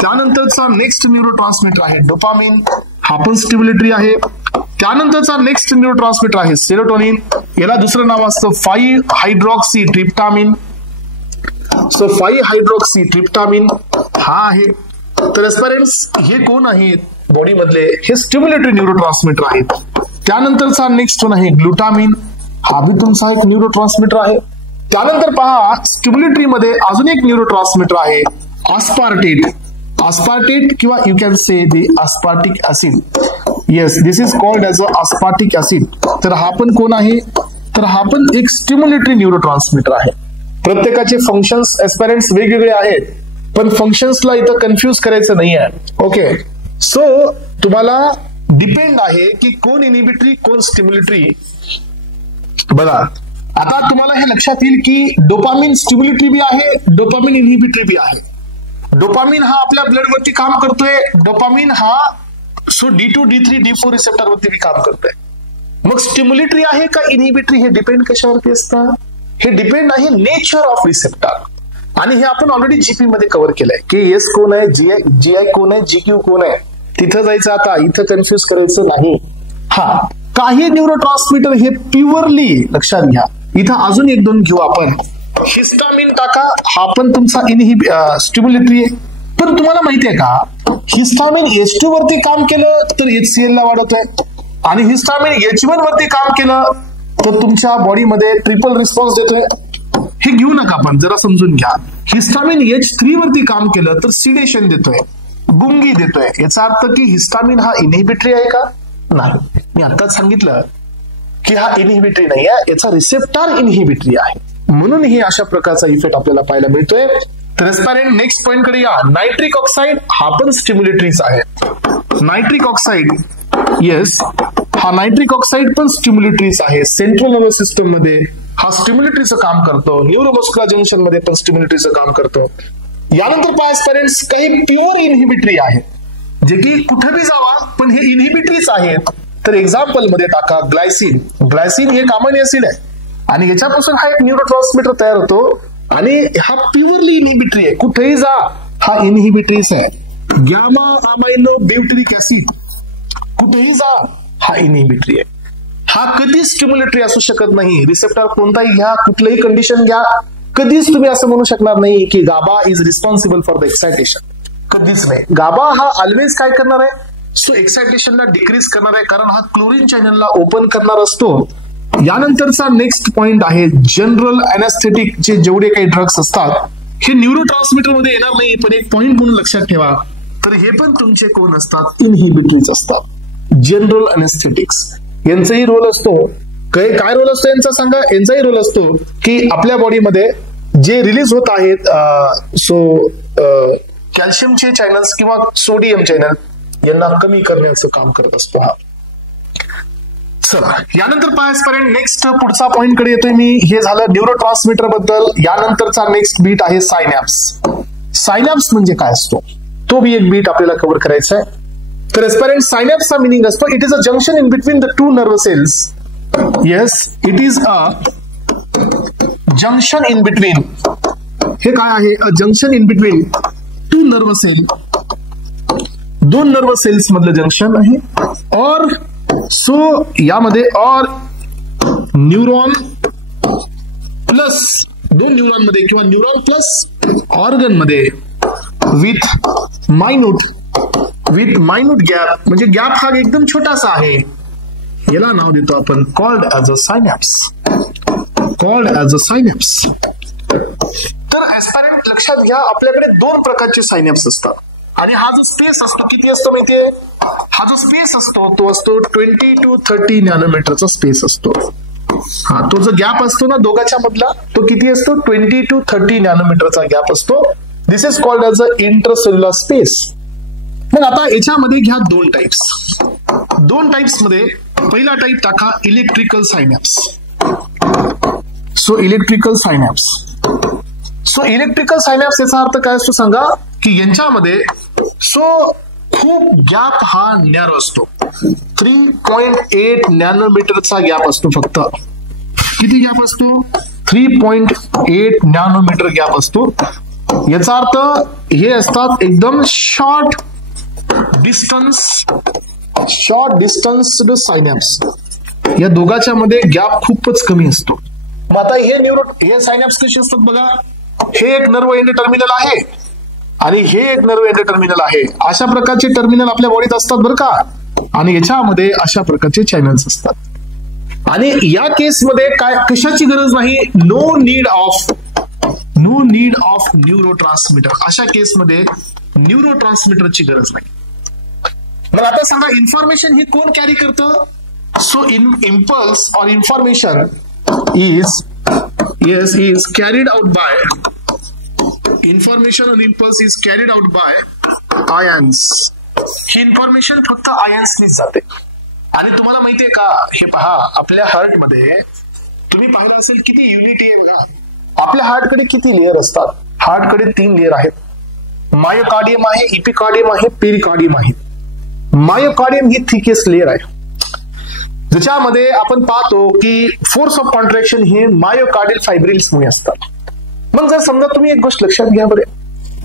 त्यानंतरचा नेक्स्ट न्यूरोट्रान्समीटर आहे डोपामिन. हा पण स्टिम्युलेटरी आहे. त्यानंतरचा नेक्स्ट न्यूरो ट्रान्समीटर आहे सेरोटोनिन. याला दुसरं नाव असतं 5-हायड्रॉक्सी ट्रिप्टामिन. सो 5-हायड्रॉक्सी ट्रिप्टामिन हा आहे. तर एस्पिरंट्स हे कोण आहेत बॉडी मधले, हे स्टिम्युलेटरी न्यूरो ट्रान्समीटर आहेत. त्यानंतरचा नेक्स्ट वन आहे ग्लुटामिन. हा बी तुमचा एक न्यूरो ट्रान्समीटर आहे. त्यानंतर पहा स्टिम्युलेटरी मध्ये अजून एक न्यूरो ट्रान्समीटर आहे आस्पार्टेट. आस्पार्टेट किंवा you can say the aspartic acid. Yes, this is called as a aspartic acid. तर हा पण कोण आहे, तर हा पण एक स्टिम्युलेटरी न्यूरो ट्रान्समीटर आहे. प्रत्येकाचे फंक्शन्स एस्पिरंट्स वेगवेगळे आहेत, पण फंक्शन्सला इथं कन्फ्युज करायचं नाही आहे. ओके, सो तुम्हाला डिपेंड आहे की कोण इनिबिटरी कोण स्टिम्युलेटरी. बघा आता तुम्हाला हे लक्षात येईल की डोपामिन स्टिम्युलेटरी बी आहे, डोपामिन इनहिबिटरी बी आहे. डोपामिन हा आपल्या ब्लड वरती काम करतोय. डोपामिन हा D2, D3, D4 रिसेप्टर वरती बी काम करतोय. मग स्टिम्युलेटरी आहे का इनहिबिटरी हे डिपेंड कशावरती असतं, हे डिपेंड आहे नेचर ऑफ रिसेप्टर. आणि हे आपण ऑलरेडी जीपी मध्ये कव्हर केलंय की एस कोण आहे, जीआय कोण आहे, जीक्यू कोण आहे. तिथं जायचं, आता इथं कन्फ्युज करायचं नाही. हा काही न्यूरो ट्रान्समीटर हे प्युअरली लक्षात घ्या. इथं अजून एक दोन घेऊ आपण. हिस्टामिन टाका, हा पण तुमचा स्टिम्युलेटरी आहे. पण तुम्हाला माहितीये का हिस्टामिन H2 वरती काम केलं तर HCl ला वाढवतोय, आणि हिस्टामिन H1 वरती काम केलं तर तुमच्या बॉडीमध्ये ट्रिपल रिस्पॉन्स देतोय. हे घेऊ नका, पण जरा समजून घ्या. हिस्टामिन H3 वरती काम केलं तर सिडेशन देतोय, गुंगी देतोय. याचा अर्थ की हिस्टामिन हा इनहिबिटरी आहे का, नाही. मी आताच सांगितलं की हा इनहिबिटरी नाही आहे, याचा रिसेप्टर इनहिबिटरी आहे. म्हणून हे अशा प्रकारचा इफेक्ट आपल्याला पाहायला मिळतोय. तर एस्पिरंट नेक्स्ट पॉइंट कडे या. नायट्रिक ऑक्साईड हा पण स्टिम्युलेटरीच आहे. नायट्रिक ऑक्साईड, येस, हा नायट्रिक ऑक्साईड पण स्टिम्युलेटरीच आहे. सेंट्रल नर्वस सिस्टम मध्ये हा स्टिम्युलेटरीचं काम करतो. न्यूरोमस्क्युलर जंक्शन मध्ये पण स्टिम्युलेटरीचं काम करतो. यानंतर पहा एस्पिरंट्स काही प्युअर इनहिबिटरी आहे, जे की कुठे बी जावा पण हे इनहिबिटरीच आहे. तर एक्झाम्पल मध्ये टाका ग्लायसिन. ग्लायसिन हे कॉमन ऍसिड आहे आणि याच्यापासून हा एक न्यूरो ट्रान्समीटर तयार होतो, आणि हा प्युअरली इनहिबिटरी आहे. कुठेही जा हा इनहिबिटरीच आहे. गॅमा अमायनो ब्युटेरिक ऍसिड, कुठेही जा हा इनहिबिटरी आहे. हा कधीच स्टिम्युलेटरी असू शकत नाही. रिसेप्टर कोणताही घ्या, कुठलंही कंडिशन घ्या, कधीच तुम्ही असं म्हणू शकणार नाही की GABA is responsible for the excitation. कधीच नाही. गाबा हा ऑलवेज काय करणार आहे, सो एक्सायटेशनला डिक्रीज करणार आहे, कारण हा क्लोरीन चॅनलला ओपन करणार असतो. यानंतरचा नेक्स्ट पॉइंट आहे जनरल अनेस्थेटिकचे जेवढे काही ड्रग्स असतात हे न्यूरो ट्रान्समीटर मध्ये येणार नाही, पण एक पॉइंट म्हणून लक्षात ठेवा. तर हे पण तुमचे कोण असतात, इनहिबिटरीज असतात. जनरल अनेस्थेटिक्स यांचाही रोल असतो. काय रोल असतो यांचा सांगा. यांचाही रोल असतो की आपल्या बॉडीमध्ये जे रिलीज होत आहेत सो कॅल्शियमचे चॅनल्स किंवा सोडियम चॅनल यांना कमी करण्याचं काम करत असतो हा. चला यानंतर पाहण्यापर्यंत नेक्स्ट पुढचा पॉइंट कडे येतोय मी. हे झालं न्यूरो ट्रान्समीटर बद्दल. यानंतरचा नेक्स्ट बीट आहे सायनॅप्स. सायनॅप्स म्हणजे काय असतो तो बी एक बीट आपल्याला कव्हर करायचा आहे. तर एस्पिरंट सायनॅप्सचा मिनिंग असतो it is a junction in between the two nerve cells. Yes, it is a junction in between. हे काय आहे, a junction in between two nerve cell. दोन नर्व सेल्स मधलं जंक्शन आहे. और सो यामध्ये और न्यूरॉन प्लस दोन न्यूरॉन मध्ये किंवा न्यूरॉन प्लस ऑर्गन मध्ये विथ मायन्यूट गॅप, म्हणजे गॅप हा एकदम छोटासा आहे. याला नाव देतो आपण कॉल्ड ऍज अ सायनॅप्स. कॉल्ड ऍज अ सायनॅप्स. तर एस्पिरंट लक्षात घ्या, आपल्याकडे दोन प्रकारचे सायनॅप्स असतात. आणि हा जो स्पेस असतो किती असतो माहितीये, हा जो स्पेस असतो तो असतो 20 to 30 नॅनोमीटरचा स्पेस असतो. हा तो जो गॅप असतो ना दोघांच्या मधला तो किती असतो, 20 to 30 नॅनोमीटरचा गॅप असतो. This is called as a intercellular space. मग आता याच्यामध्ये घ्या दोन टाइप्स. दोन टाइप्स मध्ये पहिला टाइप टाका electrical synapse. So electrical synapse. So electrical synapse याचा अर्थ काय असतो सांगा, की यांच्यामध्ये सो खूप गॅप हा नॅरो असतो. 3.8 नॅनोमीटरचा गॅप असतो. फक्त किती गॅप असतो, 3.8 नॅनोमीटर गॅप असतो. याचा अर्थ हे असतात एकदम शॉर्ट डिस्टन्स शॉर्ट डिस्टन्स्ड सायनॅप्स, या दोघांच्या मध्ये गॅप खूपच कमी असतो. मग आता हे सायनॅप्स कसे असतात बघा, हे एक नर्व एंड टर्मिनल आहे आणि हे एक नर्व एंड टर्मिनल आहे. अशा प्रकारचे टर्मिनल आपल्या बॉडीत असतात बरं का, आणि याच्यामध्ये अशा प्रकारचे चॅनल्स असतात. आणि या केसमध्ये काय कशाची गरज नाही, नो नीड ऑफ न्यूरोट्रान्समीटर. अशा केसमध्ये न्यूरोट्रान्समीटरची गरज नाही. मग आता सांगा इन्फॉर्मेशन ही कोण कॅरी करतं. So impulse or information is carried out by information or impulse is carried out by ions. ही इन्फॉर्मेशन फक्त आयन्सनीच जाते. आणि तुम्हाला माहितीये का, हे पहा आपल्या हार्ट मध्ये तुम्ही पाहिलं असेल किती युनिटी आहे बघा. आपल्या हार्टकडे किती लेअर असतात. हार्टकडे 3 लेअर आहेत. मायोकार्डियम आहे, इपिकार्डियम आहे, पेरिकार्डियम आहे. मायोकार्डियम ही थिकेस्ट लेअर आहे, ज्याच्यामध्ये आपण पाहतो की फोर्स ऑफ कॉन्ट्रॅक्शन हे मायोकार्डियल फायब्रिल्समुळे असतात. मग जर समजा तुम्ही एक गोष्ट लक्षात घ्या बरे,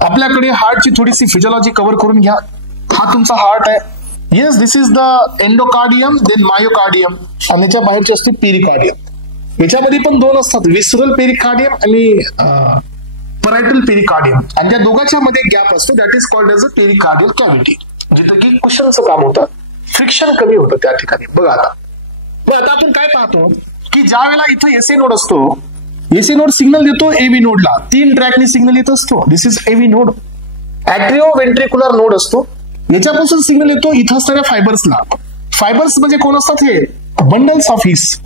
आपल्याकडे हार्टची थोडीशी फिजिओलॉजी कव्हर करून घ्या. हा तुमचा हार्ट आहे. Yes, this is the endocardium, then myocardium, आणि याच्या बाहेरची असते पेरिकार्डियम. याच्यामध्ये पण 2 असतात, विसरल पेरिकार्डियम आणि परायटल पेरिकार्डियम. आणि त्या दोघांच्या मध्ये गॅप असतो, that is called as a pericardial cavity, जिथं की कुशनचं काम होतं, फ्रिक्शन कमी होतं त्या ठिकाणी. बघा आता आपण काय पाहतो की ज्या वेळेला इथं एसए नोड असतो, एसए नोड सिग्नल देतो एव्ही नोडला, 3 ट्रॅकनी सिग्नल येत असतो. This is एव्ही node. ऍट्रिओ वेंट्रिक्युलर नोड असतो, याच्यापासून सिग्नल येतो इथं असणाऱ्या फायबर्सला. फायबर्स म्हणजे कोण असतात, हे बंडल्स ऑफ हिस.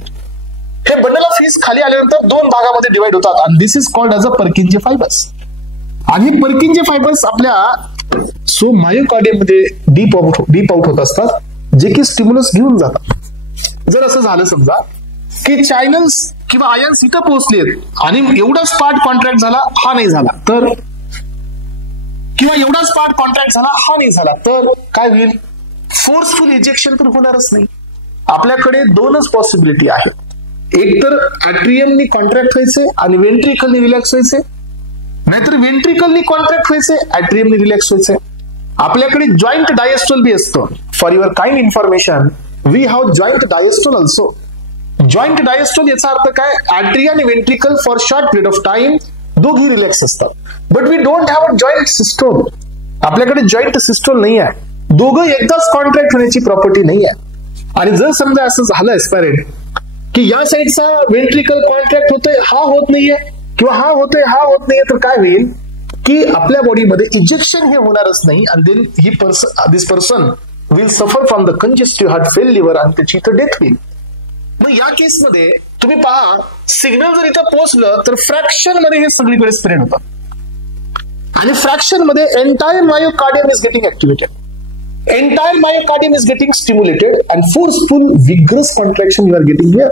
हे बंडल ऑफ हिस खाली आल्यानंतर 2 भागामध्ये डिवाइड होतात, आणि this is called as a Purkinje fibres. आणि पर्किंजे फायबर्स आपल्या सो मायोकार्डियम मध्ये डीप आउट होत असतात, जे की स्टिम्युलस घेऊन जातात. जर असं झालं समजा की चॅनल्स किंवा आयन्स इथं पोहोचलेत आणि एवढाच पार्ट कॉन्ट्रॅक्ट झाला, हा नाही झाला तर, किंवा एवढाच पार्ट कॉन्ट्रॅक्ट झाला, हा नाही झाला तर काय होईल, फोर्सफुल इजेक्शन तर होणारच नाही. आपल्याकडे 2च पॉसिबिलिटी आहे, एक तर ऍट्रियमनी कॉन्ट्रॅक्ट व्हायचे आणि वेंट्रिकलनी रिलॅक्स व्हायचे, नाहीतर वेंट्रिकलनी कॉन्ट्रॅक्ट व्हायचे, ऍट्रियमनी रिलॅक्स व्हायचे. आपल्याकडे जॉईंट डायस्टोल बी असतं. For your kind information, we have joint diastole also. Joint diastole याचा अर्थ काय, ऍट्रिया आणि ventricle for short period of time दोघी रिलॅक्स असतात. But we don't have a joint systole. आपल्याकडे जॉईंट सिस्टोल नाही आहे. दोघं एकदाच कॉन्ट्रॅक्ट होण्याची प्रॉपर्टी नाही आहे. आणि जर समजा असं झालं एस्पायरेंट की या साईडचा वेंट्रिकल कॉन्ट्रॅक्ट होतोय, हा होत नाहीये, किंवा हा होतोय, हा होत नाहीये, तर काय होईल की आपल्या बॉडीमध्ये इंजेक्शन हे होणारच नाही. आणि देन this person will suffer from the congestive heart failure, आणि त्याची इथं डेथ होईल. मग या केसमध्ये तुम्ही पहा, सिग्नल जर इथं पोहोचलं तर फ्रॅक्शन मध्ये हे सगळीकडे स्प्रेड होतं, आणि फ्रॅक्शन मध्ये entire myocardium is getting activated. Entire myocardium is getting stimulated and forceful vigorous contraction you are getting here.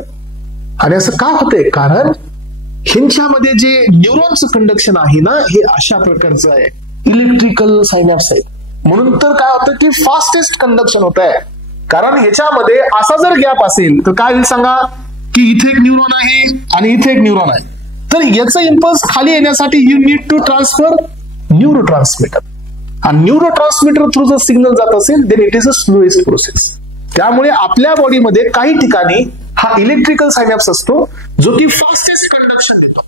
आणि असं का होतंय, कारण ह्यांच्यामध्ये जे न्यूरॉनचं कंडक्शन आहे ना, हे अशा प्रकारचं आहे, इलेक्ट्रिकल सायनॅप्स आहे. म्हणून तर काय होतं की फास्टेस्ट कंडक्शन होत आहे. कारण ह्याच्यामध्ये असा जर गॅप असेल तर काय होईल सांगा, की इथे एक न्यूरॉन आहे आणि इथे एक न्यूरॉन आहे, तर याचा इम्पल्स खाली येण्यासाठी you need to transfer neurotransmitter. आणि न्यूरोट्रान्समीटर थ्रू जर सिग्नल जात असेल, then it is a slowest process. त्यामुळे आपल्या बॉडीमध्ये काही ठिकाणी हा इलेक्ट्रिकल सायनॅप्स असतो, जो की फास्टेस्ट कंडक्शन देतो,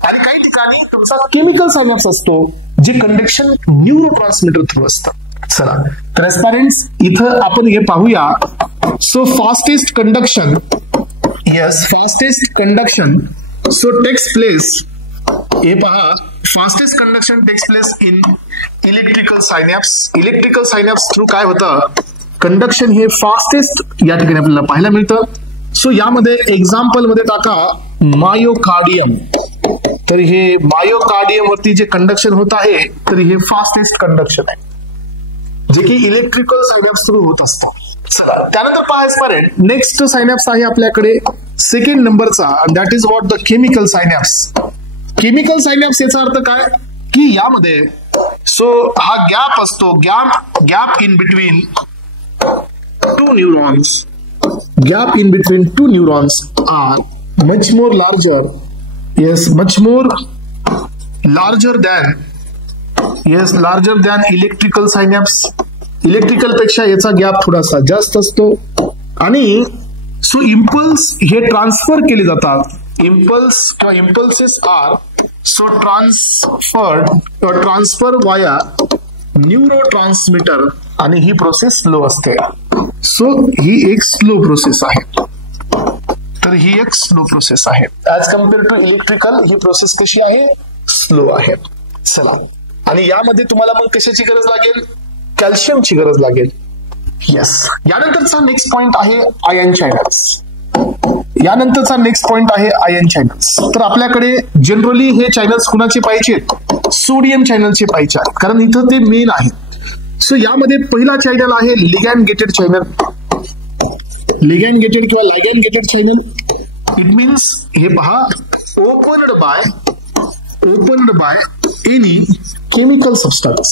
आणि काही ठिकाणी तुमचा केमिकल सायनॅप्स असतो, जे कंडक्शन न्यूरोट्रान्समीटर थ्रू असतं. चला तर एस्पायरेंट्स, इथं आपण हे पाहूया. So fastest conduction, yes, fastest conduction so takes place, हे पहा, fastest conduction takes place in electrical synapse. Electrical synapse through काय होतं, कंडक्शन हे फास्टेस्ट या ठिकाणी आपल्याला पाहायला मिळतं. सो यामध्ये एक्झाम्पल मध्ये टाका मायोकार्डियम. तर हे मायोकार्डियम वरती जे कंडक्शन होत आहे, तर हे फास्टेस्ट कंडक्शन आहे, जे की इलेक्ट्रिकल सायनॅप्स थ्रू होत असतं. चला त्यानंतर पाहायचं नेक्स्ट सायनॅप्स आहे आपल्याकडे 2nd नंबरचा, that is what the chemical synapse. Chemical synapse याचा अर्थ काय की यामध्ये सो हा गॅप असतो, gap in between 2 neurons, gap in between 2 neurons are much more larger, yes, much more larger than, yes, larger than electrical synapse, electrical पेक्षा याचा gap थोडासा जास्त असतो. आणि सो इम्पल्स हे ट्रान्सफर केले जातात. Impulses are so transfer via neurotransmitter आणि ही प्रोसेस स्लो असते. सो ही एक स्लो प्रोसेस आहे. तर ही एक स्लो प्रोसेस आहे. ऍज कम्पेअर टू इलेक्ट्रिकल ही प्रोसेस कशी आहे? स्लो आहे. चला, आणि यामध्ये तुम्हाला मग कशाची गरज लागेल? कॅल्शियमची गरज लागेल. येस. यानंतरचा नेक्स्ट पॉइंट आहे आयन चॅनल्स. तर आपल्याकडे जनरली हे चॅनल्स कुणाचे पाहिजेत? सोडियम चॅनलचे पाहिजे, कारण इथं ते मेन आहे. सो यामध्ये पहिला चॅनल आहे ligand gated channel. Ligand gated किंवा लायगॅंड गेटेड चॅनल. इट मीन्स हे पहा, opened by any chemical substance.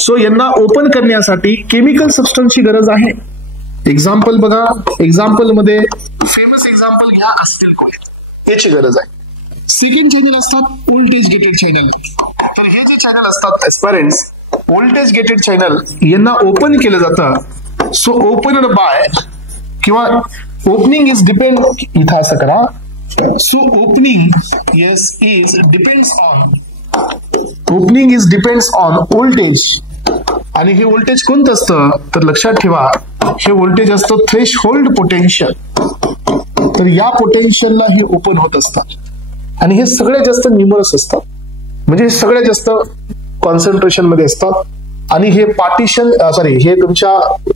So यांना ओपन करण्यासाठी केमिकल सबस्टन्सची गरज आहे. एक्झाम्पल बघा, एक्झाम्पल मध्ये फेमस एक्झाम्पल घ्या, अस्टिल कॉईल याची गरज आहे. सेकंड चॅनल असतात व्होल्टेज गेटेड चॅनल. तर हे जे चॅनल असतात एस्पिरंट्स, व्होल्टेज गेटेड चॅनल यांना ओपन केलं जातं. सो ओपनड बाय किंवा ओपनिंग इज डिपेंड, इथं असं करा. So opening is depends on voltage. आणि हे व्होल्टेज कोणतं असतं? तर लक्षात ठेवा, हे व्होल्टेज असतं थ्रेशहोल्ड पोटेन्शियल. तर या पोटेन्शियलला हे ओपन होत असतात. आणि हे सगळ्यात जास्त न्यूमरस असतात, म्हणजे हे सगळ्यात जास्त कॉन्सन्ट्रेशन मध्ये असतात. आणि हे हे तुमच्या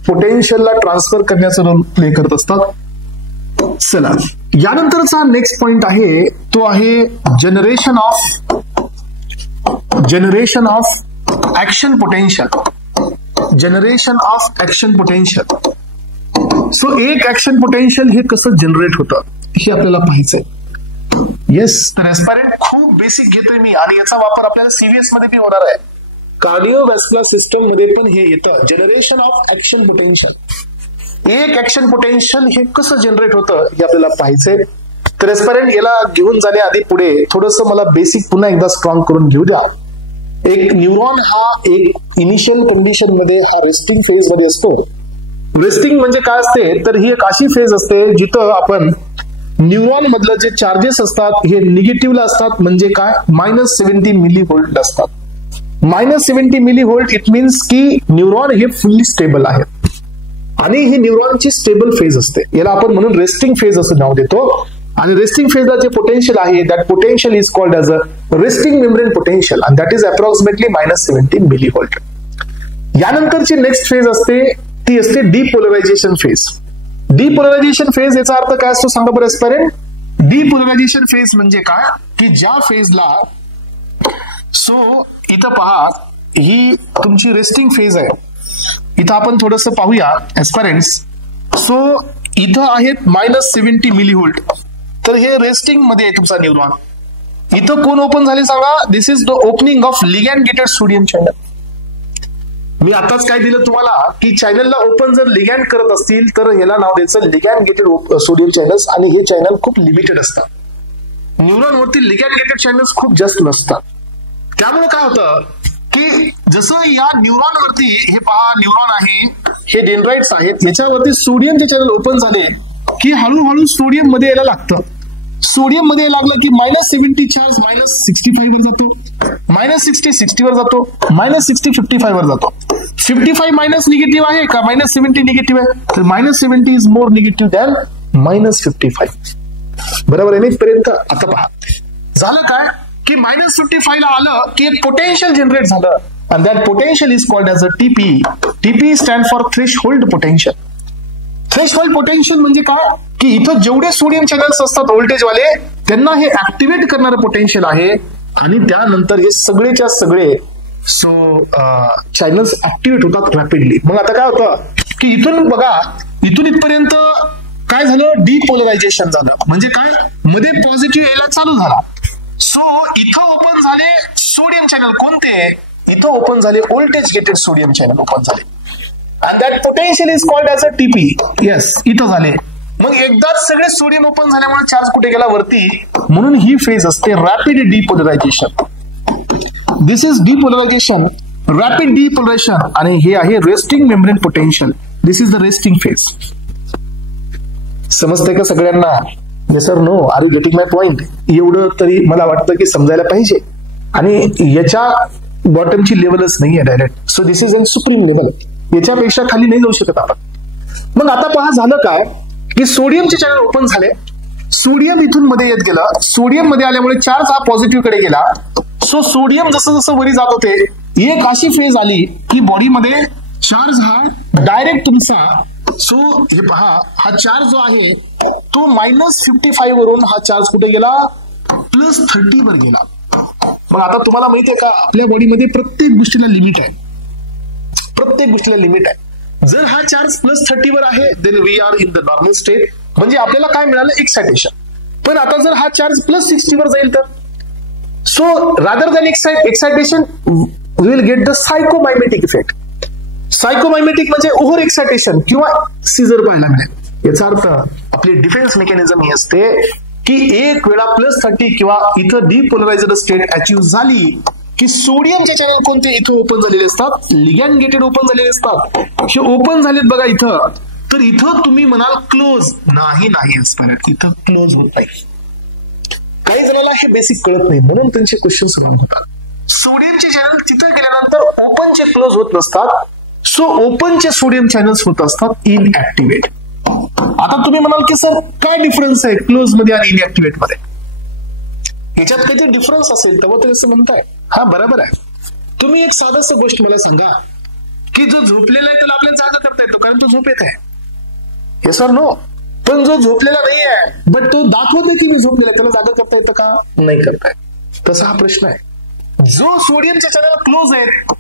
पोटेन्शियलला ट्रान्सफर करण्याचा रोल प्ले करत असतात. चला, यानंतरचा नेक्स्ट पॉइंट आहे तो आहे generation of action potential. So एक ऍक्शन पोटेन्शियल हे कसं जनरेट होतं हे आपल्याला पाहायचंय. येस. तर एस्पायरंट खूप बेसिक घेतोय मी, आणि याचा वापर आपल्याला सीव्हीएस मध्ये पण होणार आहे. कार्डिओव्हॅस्क्युलर सिस्टम मध्ये पण हे येतं, जनरेशन ऑफ ऍक्शन पोटेन्शियल. एक ऍक्शन पोटेन्शियल हे कसं जनरेट होतं हे आपल्याला पाहायचंय. तर एस्पायरंट याला घेऊन जाण्याआधी पुढे थोडंसं मला बेसिक पुन्हा एकदा स्ट्रॉंग करून घेऊ द्या. एक न्यूरॉन हा एक इनिशियल कंडिशन मध्ये हा रेस्टिंग फेज मध्ये असतो. रेस्टिंग म्हणजे काय असते? तर ही एक अशी फेज असते जिथं आपण न्यूरॉन मधलं जे चार्जेस असतात हे निगेटिव्हला असतात. म्हणजे काय? -70 मिलीव्होल्ट असतात. -70 मिलीव्होल्ट इट मीन्स की न्यूरॉन हे फुल्ली स्टेबल आहे. आणि ही न्यूरॉनची स्टेबल फेज असते. याला आपण म्हणून रेस्टिंग फेज असं नाव देतो. आणि रेस्टिंग फेजला जे पोटेन्शियल आहे that potential is called as a resting membrane potential, and that is approximately -70 millivolt. यानंतरची नेक्स्ट फेज असते ती असते डिपोलरायझेशन फेज. डिपोलरायझेशन फेज याचा अर्थ काय असतो सांगा बरं एस्पायरंट? डिपोलरायझेशन फेज म्हणजे काय? की ज्या फेजला, सो इथं पहा ही तुमची रेस्टिंग फेज आहे. इथं आपण थोडंसं पाहूया एस्पायरंट्स. सो इथं आहेत -70 मिलीव्होल्ट. तर हे रेस्टिंग मध्ये आहे तुमचा न्यूरॉन. इथं कोण ओपन झाले सांगा? This is the opening of ligand gated sodium channel. मी आताच काय दिलं तुम्हाला की चॅनलला ओपन जर लिगॅंड करत असतील तर याला नाव द्यायचं लिगॅंड गेटेड सोडियम चॅनल्स. आणि हे चॅनल खूप लिमिटेड असतात. न्यूरॉन वरती लिगॅंड गेटेड चॅनल्स खूप जास्त नसतात. त्यामुळे काय होतं की जसं या न्यूरॉन वरती हे पहा न्यूरॉन आहे, हे डेंड्राइट्स आहेत, याच्यावरती सोडियमचे चॅनल ओपन झाले की हळूहळू सोडियम मध्ये यायला लागतं. सोडियम मध्ये लागलं की -70 चार्ज -65 वर जातो, -60 60 वर जातो, -60 55 वर जातो. 55 मायनस निगेटिव्ह आहे का -70 निगेटिव्ह आहे? तर -70 इज मोर निगेटिव्ह दॅन -55. बरोबर आहे ना इथपर्यंत? आता पहा झालं काय की -55 ला आलं की एक पोटेन्शियल जनरेट झालं, and that potential is called as a TP. TP stands for threshold potential. Threshold potential म्हणजे काय? की इथं जेवढे सोडियम चॅनल्स असतात व्होल्टेजवाले त्यांना हे ऍक्टिव्हेट करणारं पोटेन्शियल आहे. आणि त्यानंतर हे सगळेच्या सगळे चॅनल्स ऍक्टिव्हेट होतात रॅपिडली. मग आता काय होतं की इथून बघा, इथून इथपर्यंत काय झालं? डिपोलरायझेशन झालं. म्हणजे काय? मध्ये पॉझिटिव्ह यायला चालू झाला. सो इथं ओपन झाले सोडियम चॅनल. कोणते? इथं ओपन झाले voltage gated sodium channel open झाले. and that potential is called as a TP. yes, इथं झाले. मग एकदाच सगळे सोडियम ओपन झाल्यामुळे चार्ज कुठे गेला? वरती. म्हणून ही फेज असते rapid depolarization. This is depolarization rapid depolarization आणि हे आहे resting membrane potential. This is the resting phase. समजतंय का सगळ्यांना? Yes sir no? Are you getting my point? एवढं तरी मला वाटतं की समजायला पाहिजे. आणि याच्या बॉटमची लेवलच नाहीये direct. So this is an supreme level. याच्यापेक्षा खाली नाही जाऊ शकत आपण. मग आता पहा झालं काय की सोडियमचे चॅनल ओपन झाले. सोडियम इथून मध्ये येत गेलं. सोडियम मध्ये आल्यामुळे चार्ज हा पॉझिटिव्ह कडे गेला. सो सोडियम जसं जसं वरी जात होते एक अशी फेज आली की बॉडीमध्ये चार्ज हा डायरेक्ट तुमचा सो हे पहा हा चार्ज जो आहे तो -55 वरून हा चार्ज कुठे गेला? +30 वर गेला. मग आता तुम्हाला माहितीये का आपल्या बॉडीमध्ये प्रत्येक गोष्टीला लिमिट आहे. प्रत्येक गोष्टीला लिमिट आहे. जर हा चार्ज +30 वर आहे then we are in the normal state. म्हणजे आपल्याला काय मिळालं? एक्सायटेशन. पण आता जर हा चार्ज +60 वर जाईल तर so rather than excitation we will get the psychomimetic effect. Psychomimetic म्हणजे ओव्हर एक्सायटेशन किंवा सीझर पाहायला मिळेल. याचा अर्थ आपली डिफेन्स मेकॅनिझम ही असते की एक वेळा +30 किंवा इथं डिपोलरायझ्ड स्टेट अचीव्ह झाली की सोडियमचे चॅनल कोणते इथं ओपन झालेले असतात? लिगॅंड गेटेड ओपन झालेले असतात. हे ओपन झालेत बघा इथं. तर इथं तुम्ही म्हणाल क्लोज नाही असणार. इथं क्लोज होत नाही. काही जणांना हे बेसिक कळत नाही म्हणून त्यांचे क्वेश्चन्स रॉंग होतात. सोडियमचे चॅनल तिथं गेल्यानंतर ओपनचे क्लोज होत नसतात. सो ओपनचे सोडियम चॅनल्स होत असतात इनऍक्टिव्हेट. आता तुम्ही म्हणाल की सर काय डिफरन्स आहे क्लोज मध्ये आणि इनऍक्टिव्हेट मध्ये? याच्यात काहीतरी डिफरन्स असेल तेव्हा तुम्ही असं म्हणताय. हा बरोबर आहे. तुम्ही एक साधं गोष्ट मला सांगा की जो झोपलेला आहे त्याला आपल्याला जागा करता येतो कारण तो झोपेत आहे. हे सर नो. पण जो झोपलेला नाही आहे बट तो दाखवतो की मी झोपलेला आहे त्याला जागा करता येतं का? नाही करता येत. तसा हा प्रश्न आहे. जो सोडियमचे चॅनल क्लोज आहेत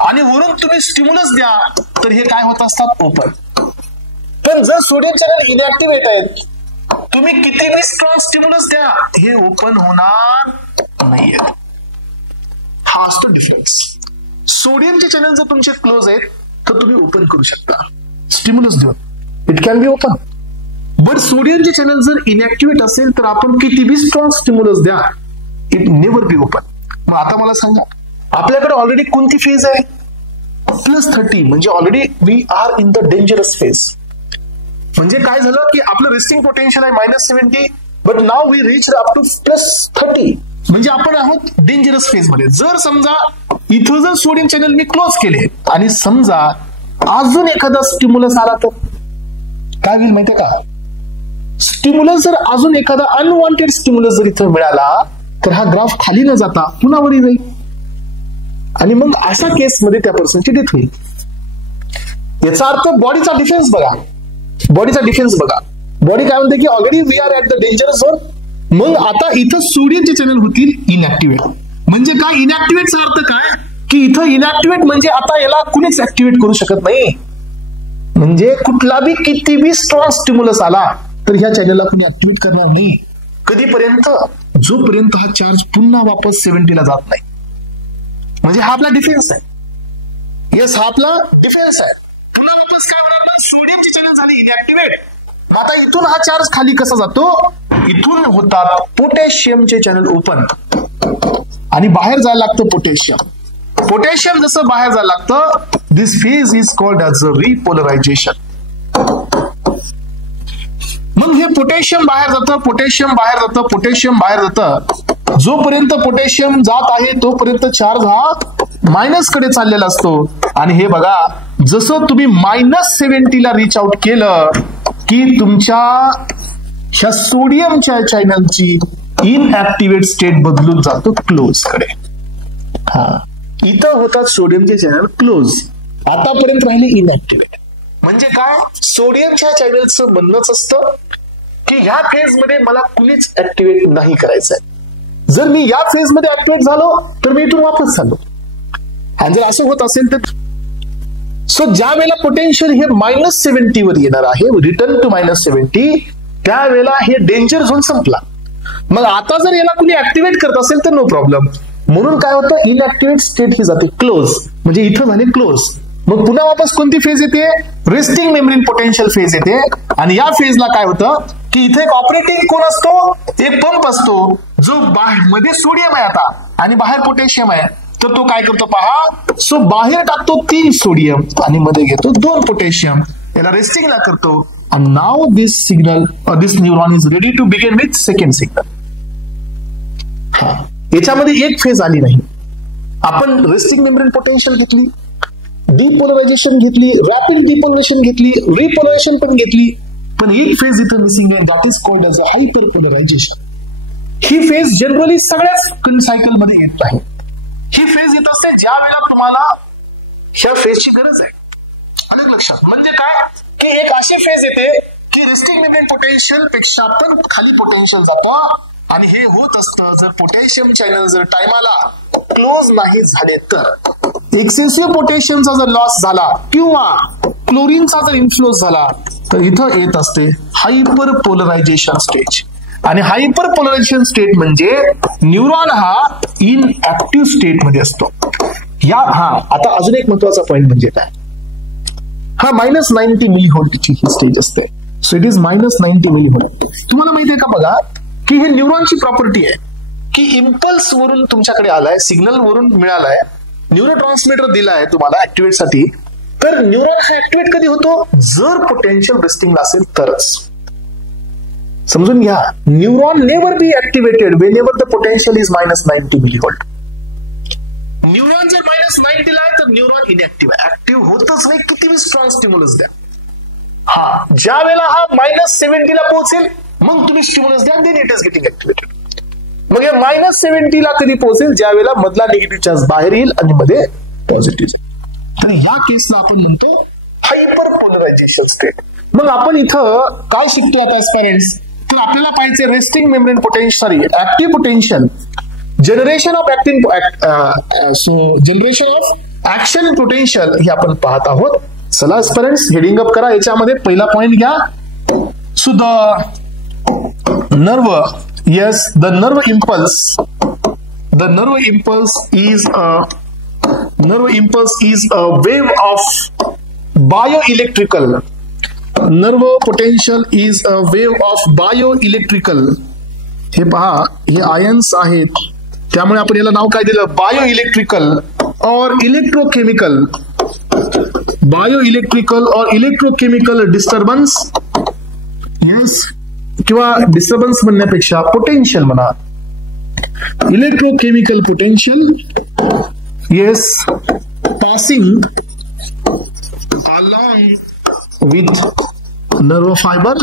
आणि वरून तुम्ही स्टिम्युलस द्या तर हे काय होत असतात? ओपन. पण जर सोडियम चॅनल इनऍक्टिव्हेट आहेत तुम्ही कितीही स्ट्रॉंग स्टिम्युलस द्या हे ओपन होणार नाहीये. हा असतो डिफरन्स. सोडियमचे चॅनल जर तुमचे क्लोज आहेत तर तुम्ही ओपन करू शकता स्टिम्युलस देऊन. It can be open. But सोडियमचे चॅनल जर इनऍक्टिव्हेट असेल तर आपण कितीही स्ट्रॉंग स्टिम्युलस द्या इट नेव्हर बी ओपन. मग आता मला सांगा आपल्याकडे ऑलरेडी कोणती फेज आहे? +30. म्हणजे already we are in the dangerous phase. म्हणजे काय झालं की आपलं रेस्टिंग पोटेन्शियल आहे -70 but now we reach up to +30. म्हणजे आपण आहोत डेंजरस फेज मध्ये. जर समजा इथं जर सोडियम चॅनल मी क्लोज केले आणि समजा अजून एखादा स्टिम्युलस आला तर काय होईल माहितीये का? स्टिम्युलस जर अजून एखादा अनवॉन्टेड स्टिम्युलस जर इथं मिळाला तर हा ग्राफ खाली न जाता पुन्हा वरी जाईल आणि मग अशा केसमध्ये त्या पर्सनची डेथ होईल. याचा अर्थ बॉडीचा डिफेन्स बघा. बॉडीचा डिफेन्स बघा. बॉडी काय म्हणते की already we are at the dangerous zone. मग आता इथं सोडियमचे चॅनल होतील इनऍक्टिव्हेट. म्हणजे काय इनऍक्टिव्हेटचा अर्थ काय की इथं इनऍक्टिव्हेट म्हणजे आता याला कुणीच ऍक्टिव्हेट करू शकत नाही. म्हणजे कुठला बी किती बी स्ट्रॉंग स्टिम्युलस आला तर ह्या चॅनलला कुणी ऍक्टिव्हेट करणार नाही. कधीपर्यंत? जोपर्यंत हा चार्ज पुन्हा वापस 70 ला जात नाही. म्हणजे हा आपला डिफेन्स आहे. येस हा आपला डिफेन्स आहे. पुन्हा वापस काय होणार ना? सोडियमचे चॅनल झाले इनऍक्टिव्हेट. आता इथून हा चार्ज खाली कसा जातो? इथून होतात पोटॅशियमचे चॅनल ओपन आणि बाहेर जायला लागतं पोटॅशियम. पोटॅशियम जसं बाहेर जायला लागतं this phase is called as a repolarisation. मग हे पोटॅशियम बाहेर जातं, पोटॅशियम बाहेर जातं, पोटॅशियम बाहेर जातं. जोपर्यंत पोटॅशियम जात आहे तोपर्यंत चार्ज हा मायनस कडे चाललेला असतो. आणि हे बघा जसं तुम्ही -70 ला रीच आउट केलं की तुमच्या ह्या सोडियमच्या चॅनलची इनऍक्टिव्हेट स्टेट बदलून जातो क्लोज कडे. हा इथं होतात सोडियमचे चॅनल क्लोज. आतापर्यंत राहिले इनऍक्टिव्हेट. म्हणजे काय? सोडियमच्या चॅनलचं म्हणणंच असतं की ह्या फेज मध्ये मला कुणीच ऍक्टिव्हेट नाही करायचंय. जर मी या फेज मध्ये ऍक्टिव्हेट झालो तर मी इथून वापस चाललो. आणि जर असं होत असेल तर सो ज्या वेळेला पोटेन्शियल हे -70 वर येणार आहे रिटर्न टू -70 त्यावेळेला हे डेंजर झोन संपला. मग आता जर याला कुणी ऍक्टिव्हेट करत असेल तर नो प्रॉब्लेम. म्हणून काय होतं इनऍक्टिव्हेट स्टेट ही जाते क्लोज. म्हणजे इथं झाले क्लोज. मग पुन्हा वापस कोणती फेज येते? रेस्टिंग मेम्ब्रेन पोटेन्शियल फेज येते. आणि या फेजला काय होतं की इथे एक ऑपरेटिंग कोण असतो? एक पंप असतो जो मध्ये सोडियम आहे आता आणि बाहेर पोटॅशियम आहे. तर तो काय करतो पहा, सो बाहेर टाकतो 3 सोडियम आणि मध्ये घेतो 2 पोटॅशियम, याला रेस्टिंगला करतो. And now this signal or this neuron is ready to begin with second signal. याच्यामध्ये एक फेज आली नाही. आपण रेस्टिंग मेम्ब्रेन पोटेन्शियल घेतली, डिपोलरायझेशन घेतली, रॅपिड डिपोलरायझेशन घेतली, रिपोलरायझेशन पण घेतली, पण एक फेज इथं मिसिंग आहे, that is called as a hyperpolarisation. ही फेज जनरली सगळ्याच सायकल मध्ये येत नाही. ही फेज येत असते ज्या वेळेला तुम्हाला ह्या फेजची गरज आहे. लक्षात म्हणजे काय की एक अशी फेज येते की रेस्टिंग मेम्ब्रेन पोटेन्शियल पेक्षा पण खाली पोटेन्शियल जातो, आणि हे होत असतं जर पोटॅशियम चॅनल जर टाइमाला क्लोज नाही झाले तर. एक्सेसिव्ह पोटॅशियमचा जर लॉस झाला किंवा क्लोरीनचा जर इन्फ्लोज झाला तर इथं येत असते हायपर पोलरायझेशन स्टेज. आणि हायपर पोलरायझेशन स्टेट म्हणजे न्यूरॉन हा इनऍक्टिव्ह स्टेट मध्ये असतो. आता अजून एक महत्वाचा पॉइंट म्हणजे काय, हा -90 मिलीव्होल्टची ही स्टेज असते. So it is -90 millivolt. तुम्हाला माहिती आहे का बघा की हे न्यूरॉनची प्रॉपर्टी आहे की इम्पल्स वरून तुमच्याकडे आलाय, सिग्नल वरून मिळालाय, न्यूरो ट्रान्समीटर दिलाय तुम्हाला ऍक्टिव्हेट साठी, तर न्यूरॉन हा ऍक्टिव्हेट कधी होतो, जर पोटेन्शियल रेस्टिंगला असेल तरच. समजून घ्या, neuron never B activated whenever the potential is -90 millivolt. Neuron जर -90 ला आहे तर न्यूरॉन इनऍक्टिव्ह आहे, ऍक्टिव्ह होतच नाही कितीही स्ट्रॉंग स्टिम्युलस द्या. ज्या वेळेला हा -70 ला पोहोचेल मग तुम्ही स्टिम्युलस द्या, then it is getting activated. मग हे -70 ला कधी पोहोचेल, ज्या वेळेला मधला निगेटिव्ह चार्ज बाहेर येईल आणि मध्ये पॉझिटिव्ह. तर या केसला आपण म्हणतो हायपर पोलरायझेशन स्टेट. मग आपण इथं काय शिकतो आता एस्पायरंट्स, तर आपल्याला पाहिजे resting membrane potential, active potential, generation of action potential हे आपण पाहत आहोत. चला एस्पायरंट्स हेडिंग अप करा. याच्यामध्ये पहिला पॉइंट घ्या, so the nerve, yes, the nerve impulse is a wave of bioelectrical. Nerve potential is a wave of bioelectrical. हे पहा, हे आयन्स आहेत, त्यामुळे आपण याला नाव काय दिलं, बायोइलेक्ट्रिकल और इलेक्ट्रोकेमिकल. बायोइलेक्ट्रिकल और इलेक्ट्रोकेमिकल डिस्टर्बन्स, यस, किंवा डिस्टर्बन्स म्हणण्यापेक्षा पोटेन्शियल म्हणा, electrochemical potential, yes, passing along with nerve fiber,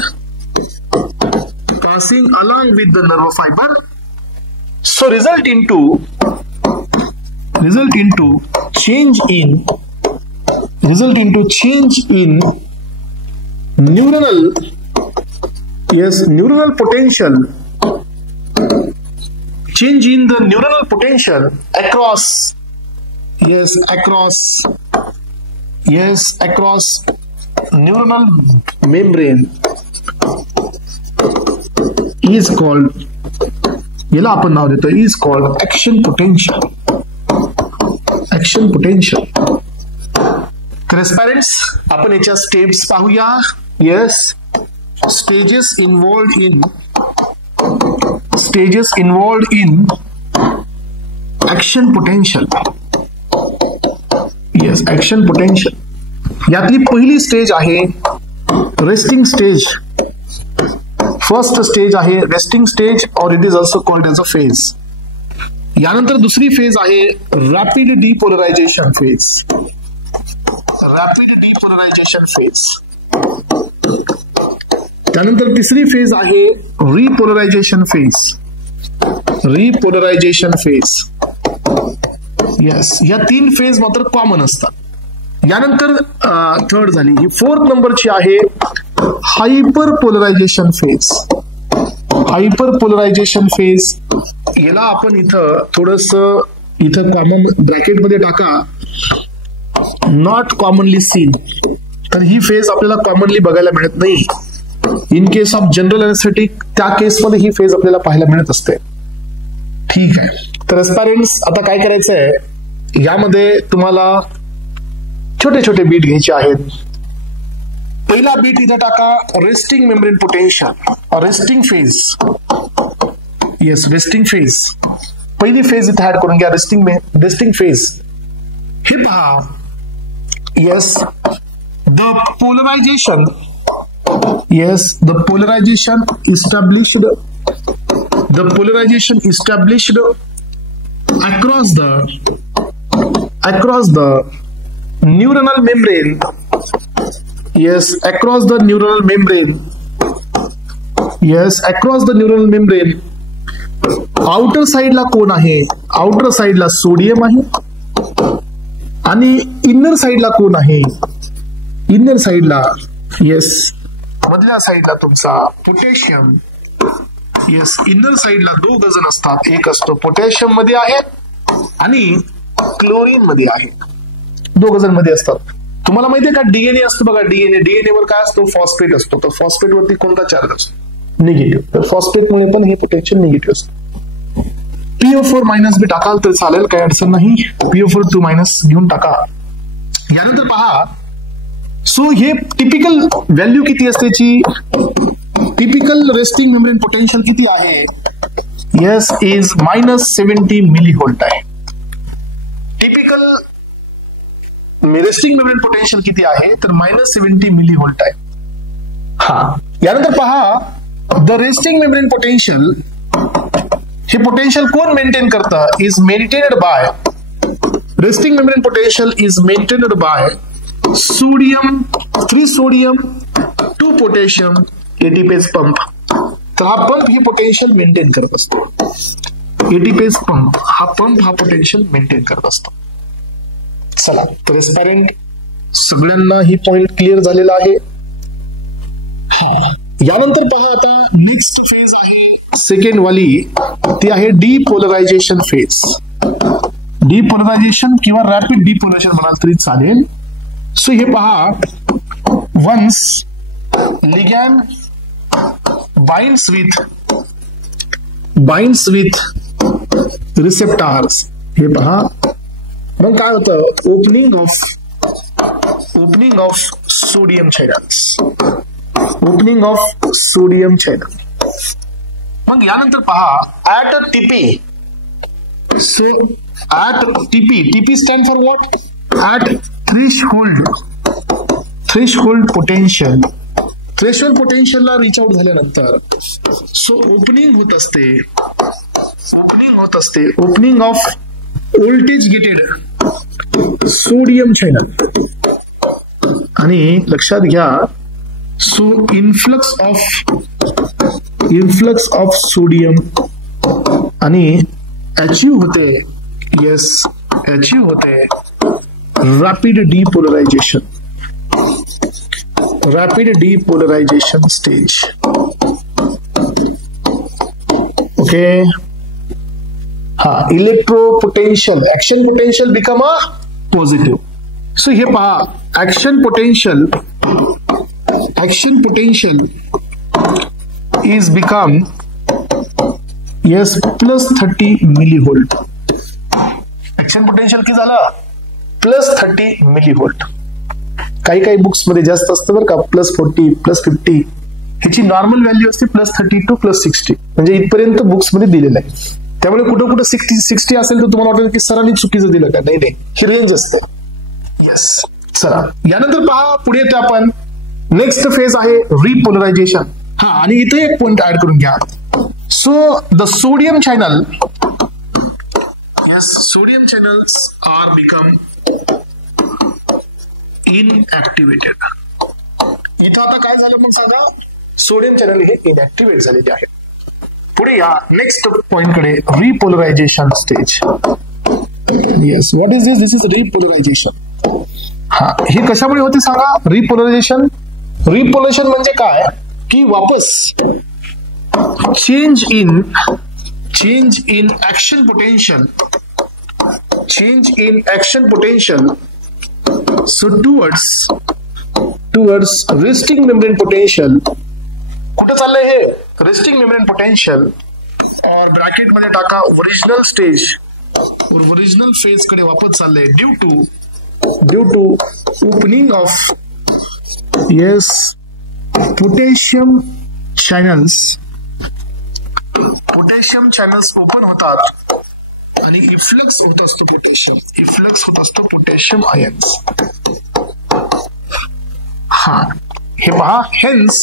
passing along with the nerve fiber, so result into change in neuronal, yes, neuronal potential, change in the neuronal potential across neuronal membrane is called, याला आपण नाव देतो, is called action potential. तर parents आपण याच्या steps पाहूया. Yes, stages involved in action potential. Yes, action potential. यातली पहिली stage आहे रेस्टिंग स्टेज. फर्स्ट स्टेज आहे रेस्टिंग स्टेज, और it is also called as a phase. यानंतर दुसरी फेज आहे रॅपिड डिपोलरायझेशन फेज. त्यानंतर तिसरी फेज आहे रिपोलरायझेशन फेज. येस, या 3 फेज मात्र कॉमन असतात. यानंतर थर्ड झाली, ही 4th नंबरची आहे हायपर पोलरायझेशन फेज. याला आपण इथं थोडस कॉमन ब्रॅकेट मध्ये टाका, नॉट कॉमनली सीन. तर ही फेज आपल्याला कॉमनली बघायला मिळत नाही. In case of general anaesthetic त्या केसमध्ये ही फेज आपल्याला पाहायला मिळत असते. ठीक आहे, तर एस्पायरंट्स आता काय करायचंय, यामध्ये तुम्हाला छोटे छोटे बीट घ्यायचे आहेत. पहिला बीट इथं टाका, resting membrane potential, resting phase. Yes, resting phase. पहिली फेज इथे ऍड करून घ्या, रेस्टिंग फेज. हे पहा, yes the polarization, yes the polarization established across the neuronal membrane, yes across the neuronal membrane. Outer साइडला कोण आहे? आउटर साइडला सोडियम आहे आणि इनर साइडला कोण आहे? इनर साइडला येस मधल्या साइडला तुमचा पोटॅशियम. येस इनर साइडला 2 डझन असतात, एक असतो पोटॅशियम मध्ये आहे आणि क्लोरीन मध्ये आहे, 2 डझन मध्ये असतात. तुम्हाला माहितीये का डीएनए असतो बघा, डीएनए वर काय असतो? फॉस्फेट असतो. तर फॉस्फेट वरती कोणता चार्ज असतो? निगेटिव्ह. तर फॉस्फेट मुळे पण हे पोटॅशियम निगेटिव्ह असतं. PO4 मायनस बी टाकाल तर चालेल, काही अडचण नाही. PO4 2 मायनस घेऊन टाका. यानंतर पहा, सो हे टिपिकल व्हॅल्यू किती असते? टिपिकल रेस्टिंग मेम्ब्रेन पोटेन्शियल किती आहे? येस इज -70 मिलीव्होल्ट आहे. टिपिकल रेस्टिंग मेम्ब्रेन पोटेन्शियल किती आहे? तर -70 मिलीव्होल्ट आहे. हा, यानंतर पहा, द रेस्टिंग मेम्ब्रेन पोटेन्शियल, हे पोटेन्शियल कोण मेंटेन करतं? Is maintained by, resting membrane potential is maintained by sodium, 3 sodium 2 potassium ATPase pump. तर हा पंप ही पोटेन्शियल मेंटेन करत असतो. एटीपेज पंप हा पोटेन्शियल मेंटेन करत असतो. चला, ट्रान्सपॅरेंट सगळ्यांना ही पॉइंट क्लिअर झालेला आहे. हा, यानंतर पहा, आता नेक्स्ट फेज आहे सेकंड वाली, ती आहे डिपोलरायझेशन फेज. डिपोलरायझेशन किंवा रॅपिड डिपोलरायझेशन म्हणाल तरी चालेल. सो हे पहा, once ligand binds with receptors, हे पहा, मग काय होतं? ओपनिंग ऑफ सोडियम चॅनल्स, मग यानंतर पहा, ATP. So ATP stand for what? At threshold पोटेन्शियलला रिच आउट झाल्यानंतर सो ओपनिंग होत असते opening of voltage gated sodium channel. आणि लक्षात घ्या, सो इन्फ्लक्स ऑफ सोडियम आणि अचीव होते रॅपिड डिपोलरायझेशन स्टेज. ओके, हा, electropotential action potential become a positive. So हे पहा, action potential is become +30 millivolt. Action potential किती झालं? +30 मिलीव्होल्ट. काही बुक्स मध्ये जास्त असतं बरं का, +40 +50. ह्याची नॉर्मल व्हॅल्यू असते +30 to +60, म्हणजे इथपर्यंत बुक्स मध्ये दिलेलं आहे. त्यामुळे कुठं 60 असेल तर तुम्हाला वाटेल की सरांनी चुकीचं दिलं का? नाही, ही रेंज असते. येस, चला, यानंतर पहा, पुढे येतो आपण. नेक्स्ट फेज आहे रिपोलरायझेशन. हा, आणि इथे एक पॉइंट ऍड करून घ्या. So the sodium channels are become inactivated. इथं आता काय झालं मग सांगा? सोडियम चॅनल हे इनऍक्टिव्हेट झालेले आहे. पुढे या नेक्स्ट पॉइंट कडे, repolarisation stage. Yes, what is this is repolarisation. हा, हे कशामुळे होते सांगा? रिपोलरायझेशन म्हणजे काय? की वापस change in action potential so towards resting membrane potential. कुठे चाललंय हे? Resting membrane potential, or bracket मध्ये टाका original stage or original phase कडे वापस चाललंय due to opening of potassium channels open होतात आणि इफ्लक्स होत असतो पोटॅशियम आयन्स. हा हे पहा, hence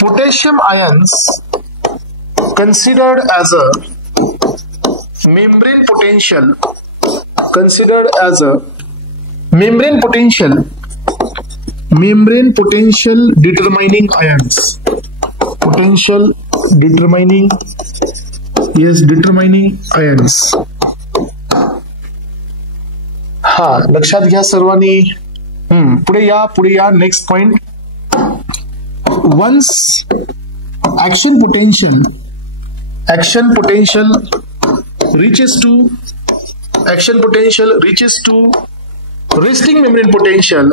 potassium ions considered as a membrane potential determining ions. determining ions. हा लक्षात घ्या सर्वांनी. पुढे या next point. Once action potential reaches to resting membrane potential,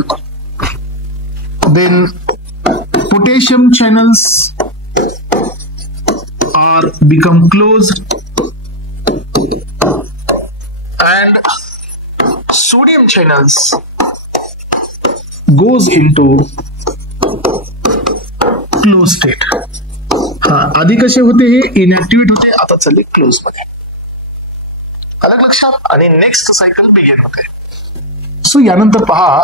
then potassium channels are become closed and sodium channels goes into closed state. आधी कसे होते, हे इनएक्टिव्हेट होते, आता चालले क्लोज मध्ये. अलग लक्षात. आणि नेक्स्ट सायकल बिगिन होते. सो यानंतर पहा,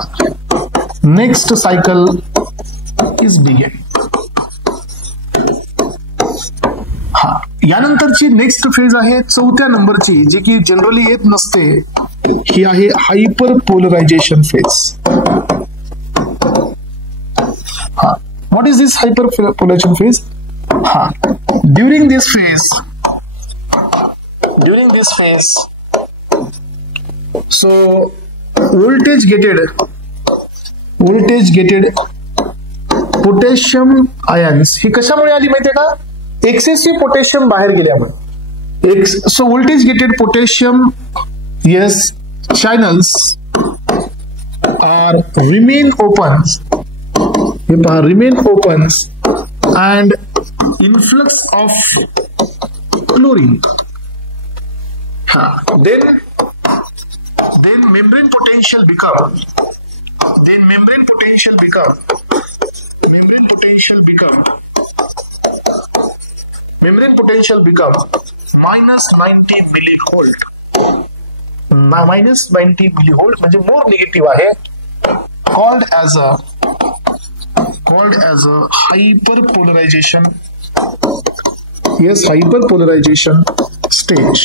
नेक्स्ट सायकल इज बिगिन. हा यानंतरची नेक्स्ट फेज आहे 4थ्या नंबरची, जी की जनरली येत नसते. ही आहे हायपर पोलरायझेशन फेज. हा what is this hyperpolarization phase? During this phase, so voltage gated potassium ions ही कशामुळे आली माहितीये का? एक्सेसिव्ह पोटॅशियम बाहेर गेल्यामुळे. So voltage gated potassium channels are remain open and influx of chlorine. Then membrane potential become minus 90 millivolt. minus 90 millivolt म्हणजे मोर negative आहे. called as a hyperpolarization stage.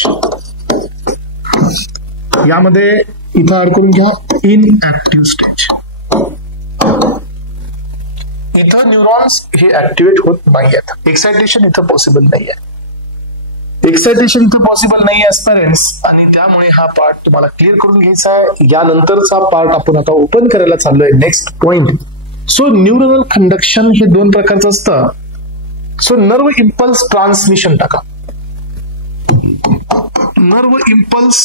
यामध्ये इथं अडकून घ्या, इनएक्टिव्ह स्टेज. इथं न्यूरॉन्स हे ऍक्टिव्हेट होत नाहीयेत. एक्सायटेशन इथं पॉसिबल नाहीये. स्टुडंट्स, आणि त्यामुळे हा पार्ट तुम्हाला क्लिअर करून घ्यायचा आहे. यानंतरचा पार्ट आपण आता ओपन करायला चाललोय. Next point. So neural conduction हे 2 प्रकारचं असतं. सो नर्व इम्पल्स ट्रान्समिशन टाका. Nerve impulse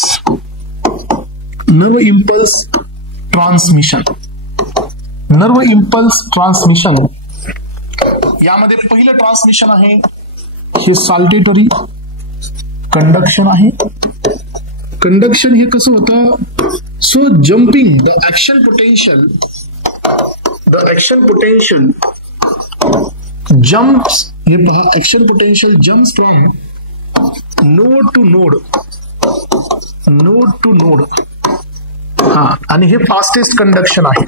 transmission. यामध्ये पहिलं ट्रान्समिशन आहे हे साल्टेटरी कंडक्शन आहे. कंडक्शन हे कसं होतं? So jumping the action potential jumps, हे पहा, action potential jumps from node to node. हा आणि हे फास्टेस्ट कंडक्शन आहे.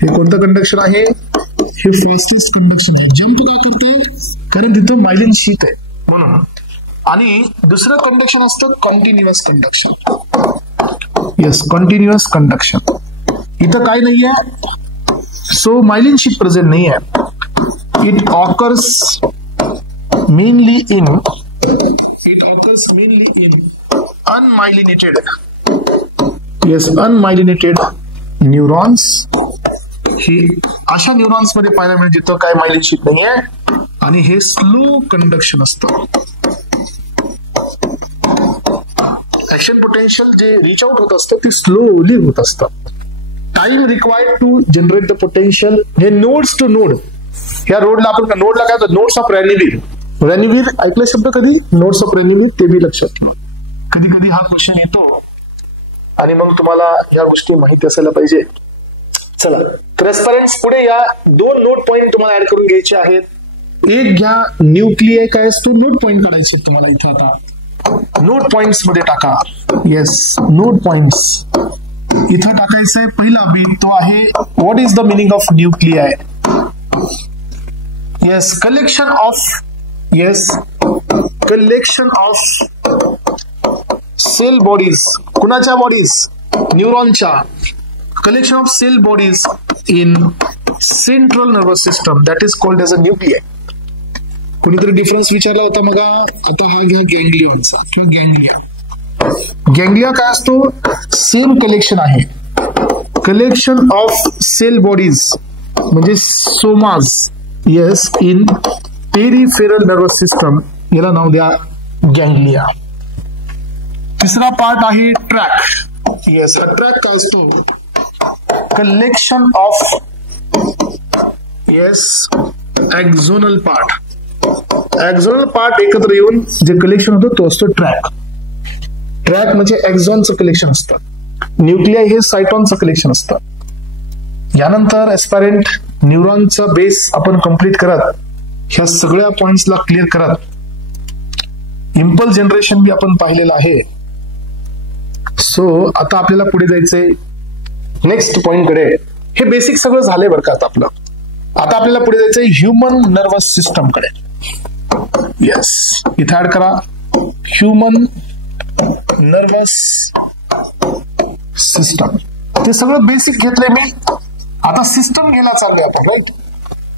हे कोणतं कंडक्शन आहे? हे फास्टेस्ट कंडक्शन आहे. जम्प का करते? कारण तिथं मायलिन शीथ आहे म्हणून. आणि दुसरं कंडक्शन असतं कॉन्टिन्युअस कंडक्शन. कॉन्टिन्युअस कंडक्शन. इथं काय नाहीये. सो मायलिन शीथ प्रेझेंट नाहीये. It occurs mainly in unmyelinated neurons. हे अशा न्यूरॉन्स मध्ये पाहायला मिळेल जिथं काय मायलिन शीथ नाहीये. आणि हे स्लो कंडक्शन असतं. ऍक्शन पोटेन्शियल जे रिच आउट होत असतं ते स्लोली होत असतं. Time required to generate the potential. हे नोड्स टू नोड. या नोडला काय होतं? नोड्स ऑफ रॅनिवीर ऐकलं शब्द कधी? नोड्स ऑफ रॅनिवीर ते बी लक्षात ठेवा. कधी कधी हा क्वेश्चन येतो आणि मग तुम्हाला या गोष्टी माहिती असायला पाहिजे. चला ट्रान्सपरन्स. पुढे या 2 नोट पॉइंट तुम्हाला ऍड करून घ्यायचे आहेत. एक घ्या, न्यूक्लियाय काय असतो, नोट पॉइंट काढायचे तुम्हाला इथं. आता नोट पॉइंट्स मध्ये टाका. येस, नोट पॉइंट्स इथं टाकायचं आहे. पहिला बीट तो आहे what is the meaning of nuclei. Yes, collection of, yes, collection of cell bodies. कुणाच्या बॉडीज? न्यूरॉनच्या. Collection of cell bodies in central nervous system, that is called as a nuclei. कोणीतरी difference विचारला होता मग. आता हा घ्या गँग्लियॉनचा किंवा गँग्लिया. गँग्लिया काय असतो? सेम कलेक्शन आहे. कलेक्शन ऑफ सेल बॉडीज म्हणजे somas. Yes, in peripheral nervous system, याला नाव द्या गँग्लिया. तिसरा पार्ट आहे ट्रॅक. येस, ट्रॅक काय असतो? Collection of, yes, axonal part. Axonal part एकत्र येऊन जे कलेक्शन होतं तो असतो ट्रॅक. ट्रॅक म्हणजे एक्झॉनचं कलेक्शन असतं. न्यूक्लियाय हे सायटॉनचं कलेक्शन असतं. यानंतर एस्पारेंट न्यूरॉनचं बेस आपण कंप्लीट करत, ह्या सगळ्या पॉइंट्सला क्लिअर करत, इम्पल्स जनरेशन बी आपण पाहिलेलं आहे. सो आता आपल्याला पुढे जायचंय नेक्स्ट पॉइंट कडे. हे बेसिक सगळं झालंय बरं का आता आपलं. आता आपल्याला पुढे जायचंय ह्युमन नर्वस सिस्टम कडे. येस, इथे ऍड करा ह्युमन नर्वस सिस्टम. ते सगळं बेसिक घेतलंय मी. आता सिस्टम घ्यायला चाललोय आपण, राईट.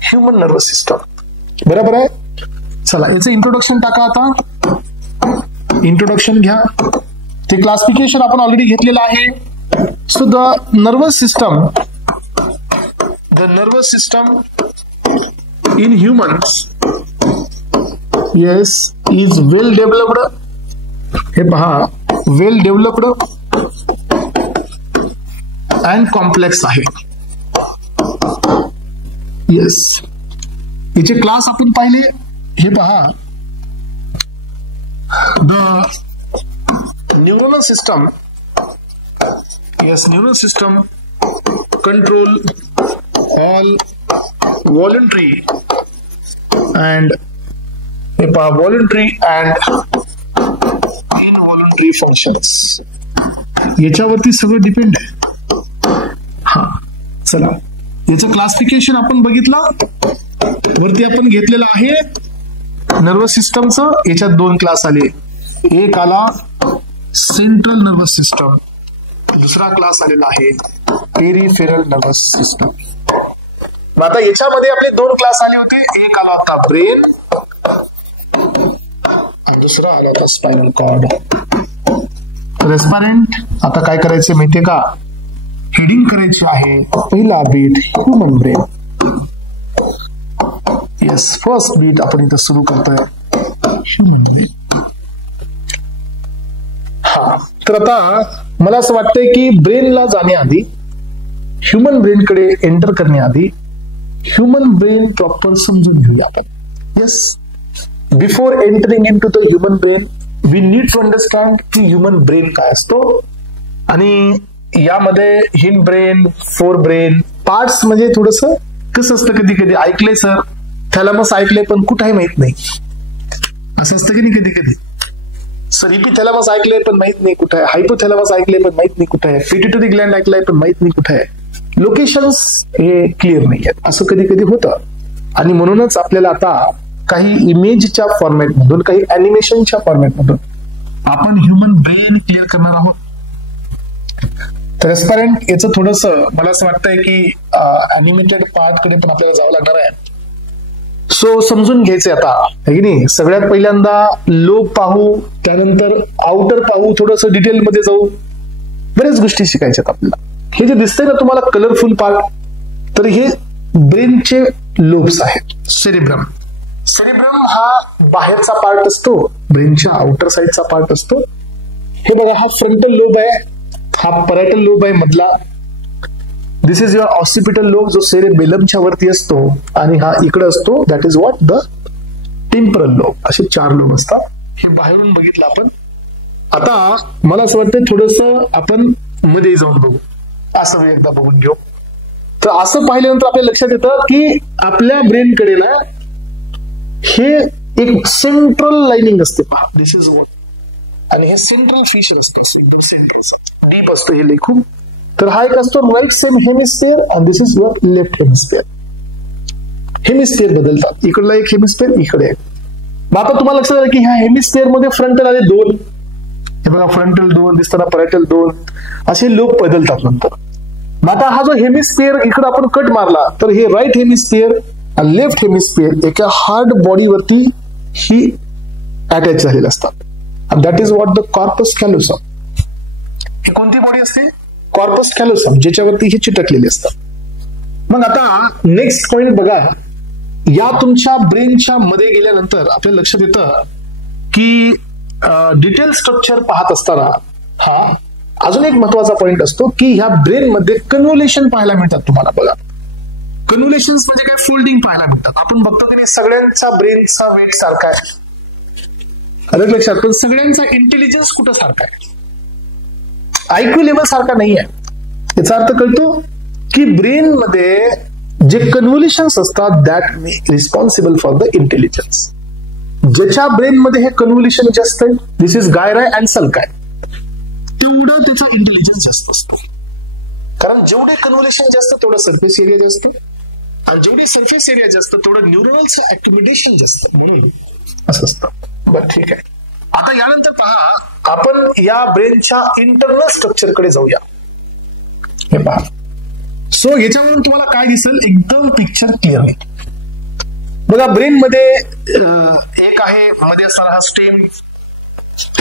ह्युमन नर्वस सिस्टम बरोबर आहे. चला याचं इंट्रोडक्शन टाका. आता इंट्रोडक्शन घ्या. ते क्लासिफिकेशन आपण ऑलरेडी घेतलेलं आहे. So the nervous system in humans, yes, is well developed. हे पहा, वेल डेव्हलप्ड अँड कॉम्प्लेक्स आहे. येस, याचे क्लास आपण पाहिले. हे पहा, the neuronal system, yes, neural system control all voluntary and, हे पहा, वॉलंटरी अँड इनवॉलंटरी फंक्शन्स. याच्यावरती सगळं डिपेंड आहे. हा, चला याचं क्लासिफिकेशन आपण बघितलं. वरती आपण घेतलेलं आहे नर्वस सिस्टमचं. याच्यात दोन क्लास आले. एक आला सेंट्रल नर्वस सिस्टम, दुसरा क्लास आलेला आहे पेरिफेरल नर्वस सिस्टम. आता याच्यामध्ये आपले दोन क्लास आले होते. एक आला होता ब्रेन आणि दुसरा आला होता स्पायनल कॉर्ड. रेस्पारेंट आता काय करायचे माहितीये का? हेडिंग करायची आहे. पहिला beat human brain. Yes, first beat आपण इथं सुरू करतोय ह्युमन ब्रेन. हा, तर आता मला असं वाटतंय की ब्रेनला जाण्याआधी, ह्युमन ब्रेन कडे एंटर करण्याआधी ह्युमन ब्रेन प्रॉपर समजून घेऊया आपण. Yes, before entering in to the human brain we need to understand की ह्युमन ब्रेन काय असतो. आणि यामध्ये हिन ब्रेन, फोर ब्रेन पार्ट्स म्हणजे थोडस कसं असतं, कधी कधी ऐकलंय सर थॅलॅमस ऐकलंय पण कुठेही माहित नाही, असं असतं की नाही कधी कधी. सर हिपोथॅलॅमस ऐकलंय पण माहित नाही कुठे आहे, हायपोथॅलॅमस ऐकलंय पण माहित नाही कुठे आहे, पिट्युटरी ग्लँड ऐकलंय पण माहित नाही कुठे आहे. लोकेशन्स हे क्लिअर नाही आहेत, असं कधी कधी होतं. आणि म्हणूनच आपल्याला आता काही इमेजच्या फॉर्मॅटमधून, काही अॅनिमेशनच्या फॉर्मॅटमधून आपण ह्युमन ब्रेन क्लिअर करणार आहोत. ट्रान्सपॅरंट याचं थोडस मला असं वाटतंय की अॅनिमेटेड पार्ट कडे पण आपल्याला जावं लागणार आहे. सो समजून घ्यायचंय आता, है की नाही. सगळ्यात पहिल्यांदा लोब पाहू, त्यानंतर आउटर पाहू, थोडस डिटेल मध्ये जाऊ, बऱ्याच गोष्टी शिकायच्यात आपल्याला. हे जे दिसतंय ना तुम्हाला कलरफुल पार्ट, तर हे ब्रेनचे लोब्स आहेत. सेरिब्रम, सेरिब्रम हा बाहेरचा पार्ट असतो, ब्रेनच्या आउटर साइडचा पार्ट असतो. हे बघा, हा फ्रंटल लोब आहे, हा पॅरायटल लोब आहे मधला. दिस इज युअर ऑसिपिटल लोब जो सेरेबेलमच्या वरती असतो, आणि हा इकडे असतो, that is what the temporal lobe. असे 4 लोब असतात. हे बाहेरून बघितलं आपण. आता मला असं वाटतं थोडस आपण मध्ये जाऊन बघू, असं एकदा बघून घेऊ. तर असं पाहिल्यानंतर आपल्या लक्षात येतं की आपल्या ब्रेनकडे ना हे एक सेंट्रल लाइनिंग असते पहा, दिस इज वॉट. आणि हे सेंट्रल फिशर असतं, एकदम सेंट्रल डीप असतं हे खूप. तर हा एक असतो राईट सेम हेमिस्फिअर आणि this is your left hemisphere. Hemisphere बदलतात, इकडला एक हेमिस्फिअर इकडे आहे. आता तुम्हाला लक्षात आलं की ह्या हेमिस्फिअर मध्ये फ्रंटल आले 2, हे बघा फ्रंटल 2 दिसताना, पॅराटल 2, असे लोक बदलतात नंतर. आता हा जो हेमिस्फिअर इकडे आपण कट मारला तर हे राईट हेमिस्फिअर आणि लेफ्ट हेमिस्फिअर एका हार्ड बॉडीवरती ही अटॅच झालेले असतात. That is what the corpus callosum. ही कोणती बॉडी असते? कॉर्पस कॅलोसम, ज्याच्यावरती हे चिटकलेले असतात. मग आता नेक्स्ट पॉइंट बघा, या तुमच्या ब्रेनच्या मध्ये गेल्यानंतर आपल्याला लक्षात येतं की डिटेल स्ट्रक्चर पाहत असताना हा अजून एक महत्वाचा पॉइंट असतो की ह्या ब्रेन मध्ये कन्व्होल्युशन पाहायला मिळतात तुम्हाला. बघा कन्व्होल्युशन म्हणजे काय, फोल्डिंग पाहायला मिळतात. आपण बघतो की सगळ्यांचा ब्रेनचा वेट सारखा आहे, अलग लक्षात, पण सगळ्यांचा इंटेलिजन्स कुठं सारखा आहे, आयक्यू लेवल सारखा नाही आहे. याचा अर्थ कळतो की ब्रेन मध्ये जे कन्व्होल्युशन्स असतात that responsible for the intelligence. ज्याच्या ब्रेन मध्ये हे कन्व्होल्युशन जास्त आहे, दिस इज गायराय अँड सल्काय, तेवढं त्याचा इंटेलिजन्स जास्त असतो. कारण जेवढे कन्व्होल्युशन जास्त तेवढं सरफेस एरिया जास्त, आणि जेवढी सरफेस एरिया जास्त तेवढं न्यूरॉनचं ऍक्टिव्हिटेशन जास्त, म्हणून असं असतं. बरं ठीक आहे. आता यानंतर पहा आपण या ब्रेनच्या इंटरनल स्ट्रक्चर कडे जाऊया. हे पहा, सो याच्यावरून तुम्हाला काय दिसेल, एकदम पिक्चर क्लिअरली. बघा ब्रेन मध्ये एक आहे मध्ये असणारा हा स्टेम,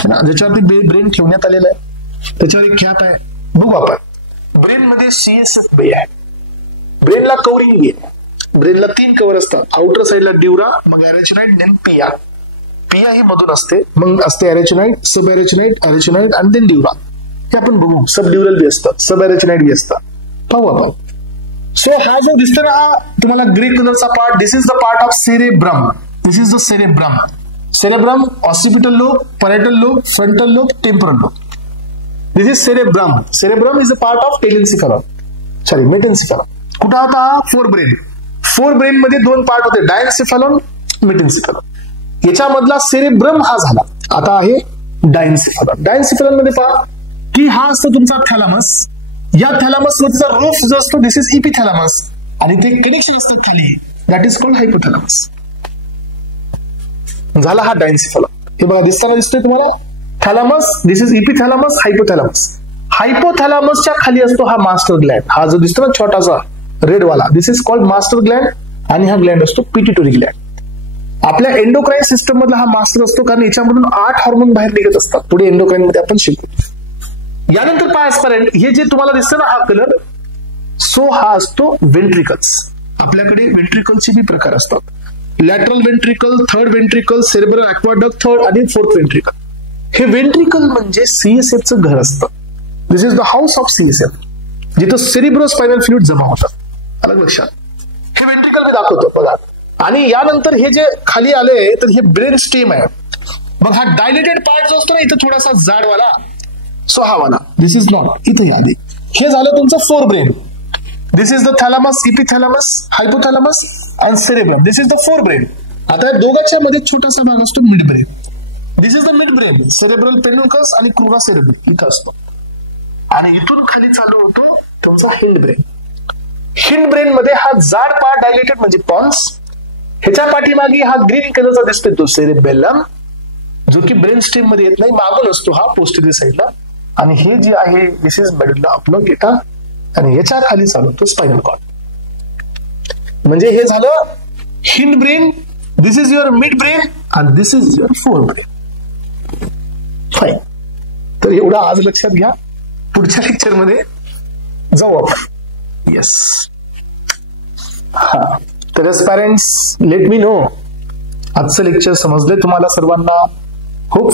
ज्याच्यावरती ब्रेन ठेवण्यात आलेला आहे, त्याच्यावर एक ख्यात आहे. बघू आपण ब्रेन मध्ये CSF बे आहे. ब्रेनला कवरिंग आहे, ब्रेनला 3 कव्हर असतात. आउटर साइडला ड्युरा, मग अरेचिनाइड, देन पिया. पिया ही मधून असते, मग असते अरेचिनाइड, सब अरेचिनाइड, अरेचिनाइड आणि देन ड्युरा. हे आपण बघू, सब ड्युरल बी असतात, सब अरेचिनाइड बी असतात. पाहू आपण. सो हा जो दिसतो ना हा तुम्हाला ग्रे कलरचा part, this is the part of cerebrum. This is the cerebrum. Cerebrum, occipital lobe, parietal lobe, frontal lobe, temporal lobe. This is cerebrum. Cerebrum is a part of telencephalon, sorry metencephalon. कुठं होता? Fore brain. Forebrain मध्ये 2 part होते, डायन्सिफेरॉन, मेटेन्सिफेरॉन. याच्यामधला cerebrum हा झाला, आता आहे डायन्सिफेरॉन. डायन्सिफेरॉन मध्ये पहा की हा असतो तुमचा थॅलामस. या थॅलामस वरचा रूफ जो असतो दिस इज इपिथॅलामस, आणि ते कनेक्शन असतात खाली, दॅट इज कॉल्ड हायपोथॅलामस. झाला हा डायन्सिफेरॉन. हे बघा दिसताना दिसतोय तुम्हाला, थॅलामस, दिस इज इपिथॅलामस, हायपोथॅलामस. हायपोथॅलामसच्या खाली असतो हा मास्टर ग्लँड. हा जो दिसतो ना छोटासा रेड वाला, दिस इज कॉल्ड मास्टर ग्लँड, आणि हा ग्लँड असतो पिट्युटरी ग्लँड. आपल्या एंडोक्राइन सिस्टम मधला हा मास्टर असतो, कारण याच्यामधून 8 हार्मोन बाहेर निघत असतात. पुढे एंडोक्राइन मध्ये आपण शिकू. यानंतर पायसपर्यंत हे जे तुम्हाला दिसतं ना हा कलर, सो हा असतो वेंट्रिकल्स. आपल्याकडे वेंट्रिकलचे बी प्रकार असतात, lateral ventricle, third ventricle, cerebral aqueduct third आणि फोर्थ वेंट्रिकल. हे वेंट्रिकल म्हणजे CSF चं घर असतं. This is the house of CSF, जिथं सेरिब्रोस्पायनल फ्लुइड जमा होतात. अलग लक्षात. हे वेंट्रिकल मी दाखवतो बघा. आणि यानंतर हे जे खाली आले तर हे ब्रेन स्टेम आहे. मग हा डायलेटेड पार्ट जो असतो ना इथं थोडासा जाडवाला, सो हा वाला, दिस इज नॉट, इथे या आधी. हे झालं तुमचं forebrain. This is the thalamus, epithalamus, hypothalamus आणि cerebrum. This is the forebrain. आता या दोघांच्या मध्ये छोटासा भाग असतो midbrain. This is the midbrain. Cerebral peduncles आणि क्रुरा सेरेब्रल इथं असतो, आणि इथून खाली चालू होतो तुमचा हिंड ब्रेन. हिंड ब्रेन मध्ये हा जाड पार्ट डायलेटेड म्हणजे पॉन्स. ह्याच्या पाठीमागे हा ग्रीन कलरचा दिसतोय तो सेरेबेलम, जो की ब्रेन स्टेम मध्ये येत नाही, मागून असतो हा पोस्टेरियर साईडला. आणि हे जे आहे दिस इज मेडुला ऑब्लिंगेटा, आणि याच्या खाली चालवतो स्पायनल कॉर्ड. म्हणजे हे झालं hindbrain, this is your midbrain, आणि this is your forebrain. Fine. तर एवढं आज लक्षात घ्या. पुढच्या लेक्चर मध्ये जाऊ आपण. येस. हा तर पॅरेंट्स, लेट मी नो आजचं लेक्चर समजले तुम्हाला सर्वांना.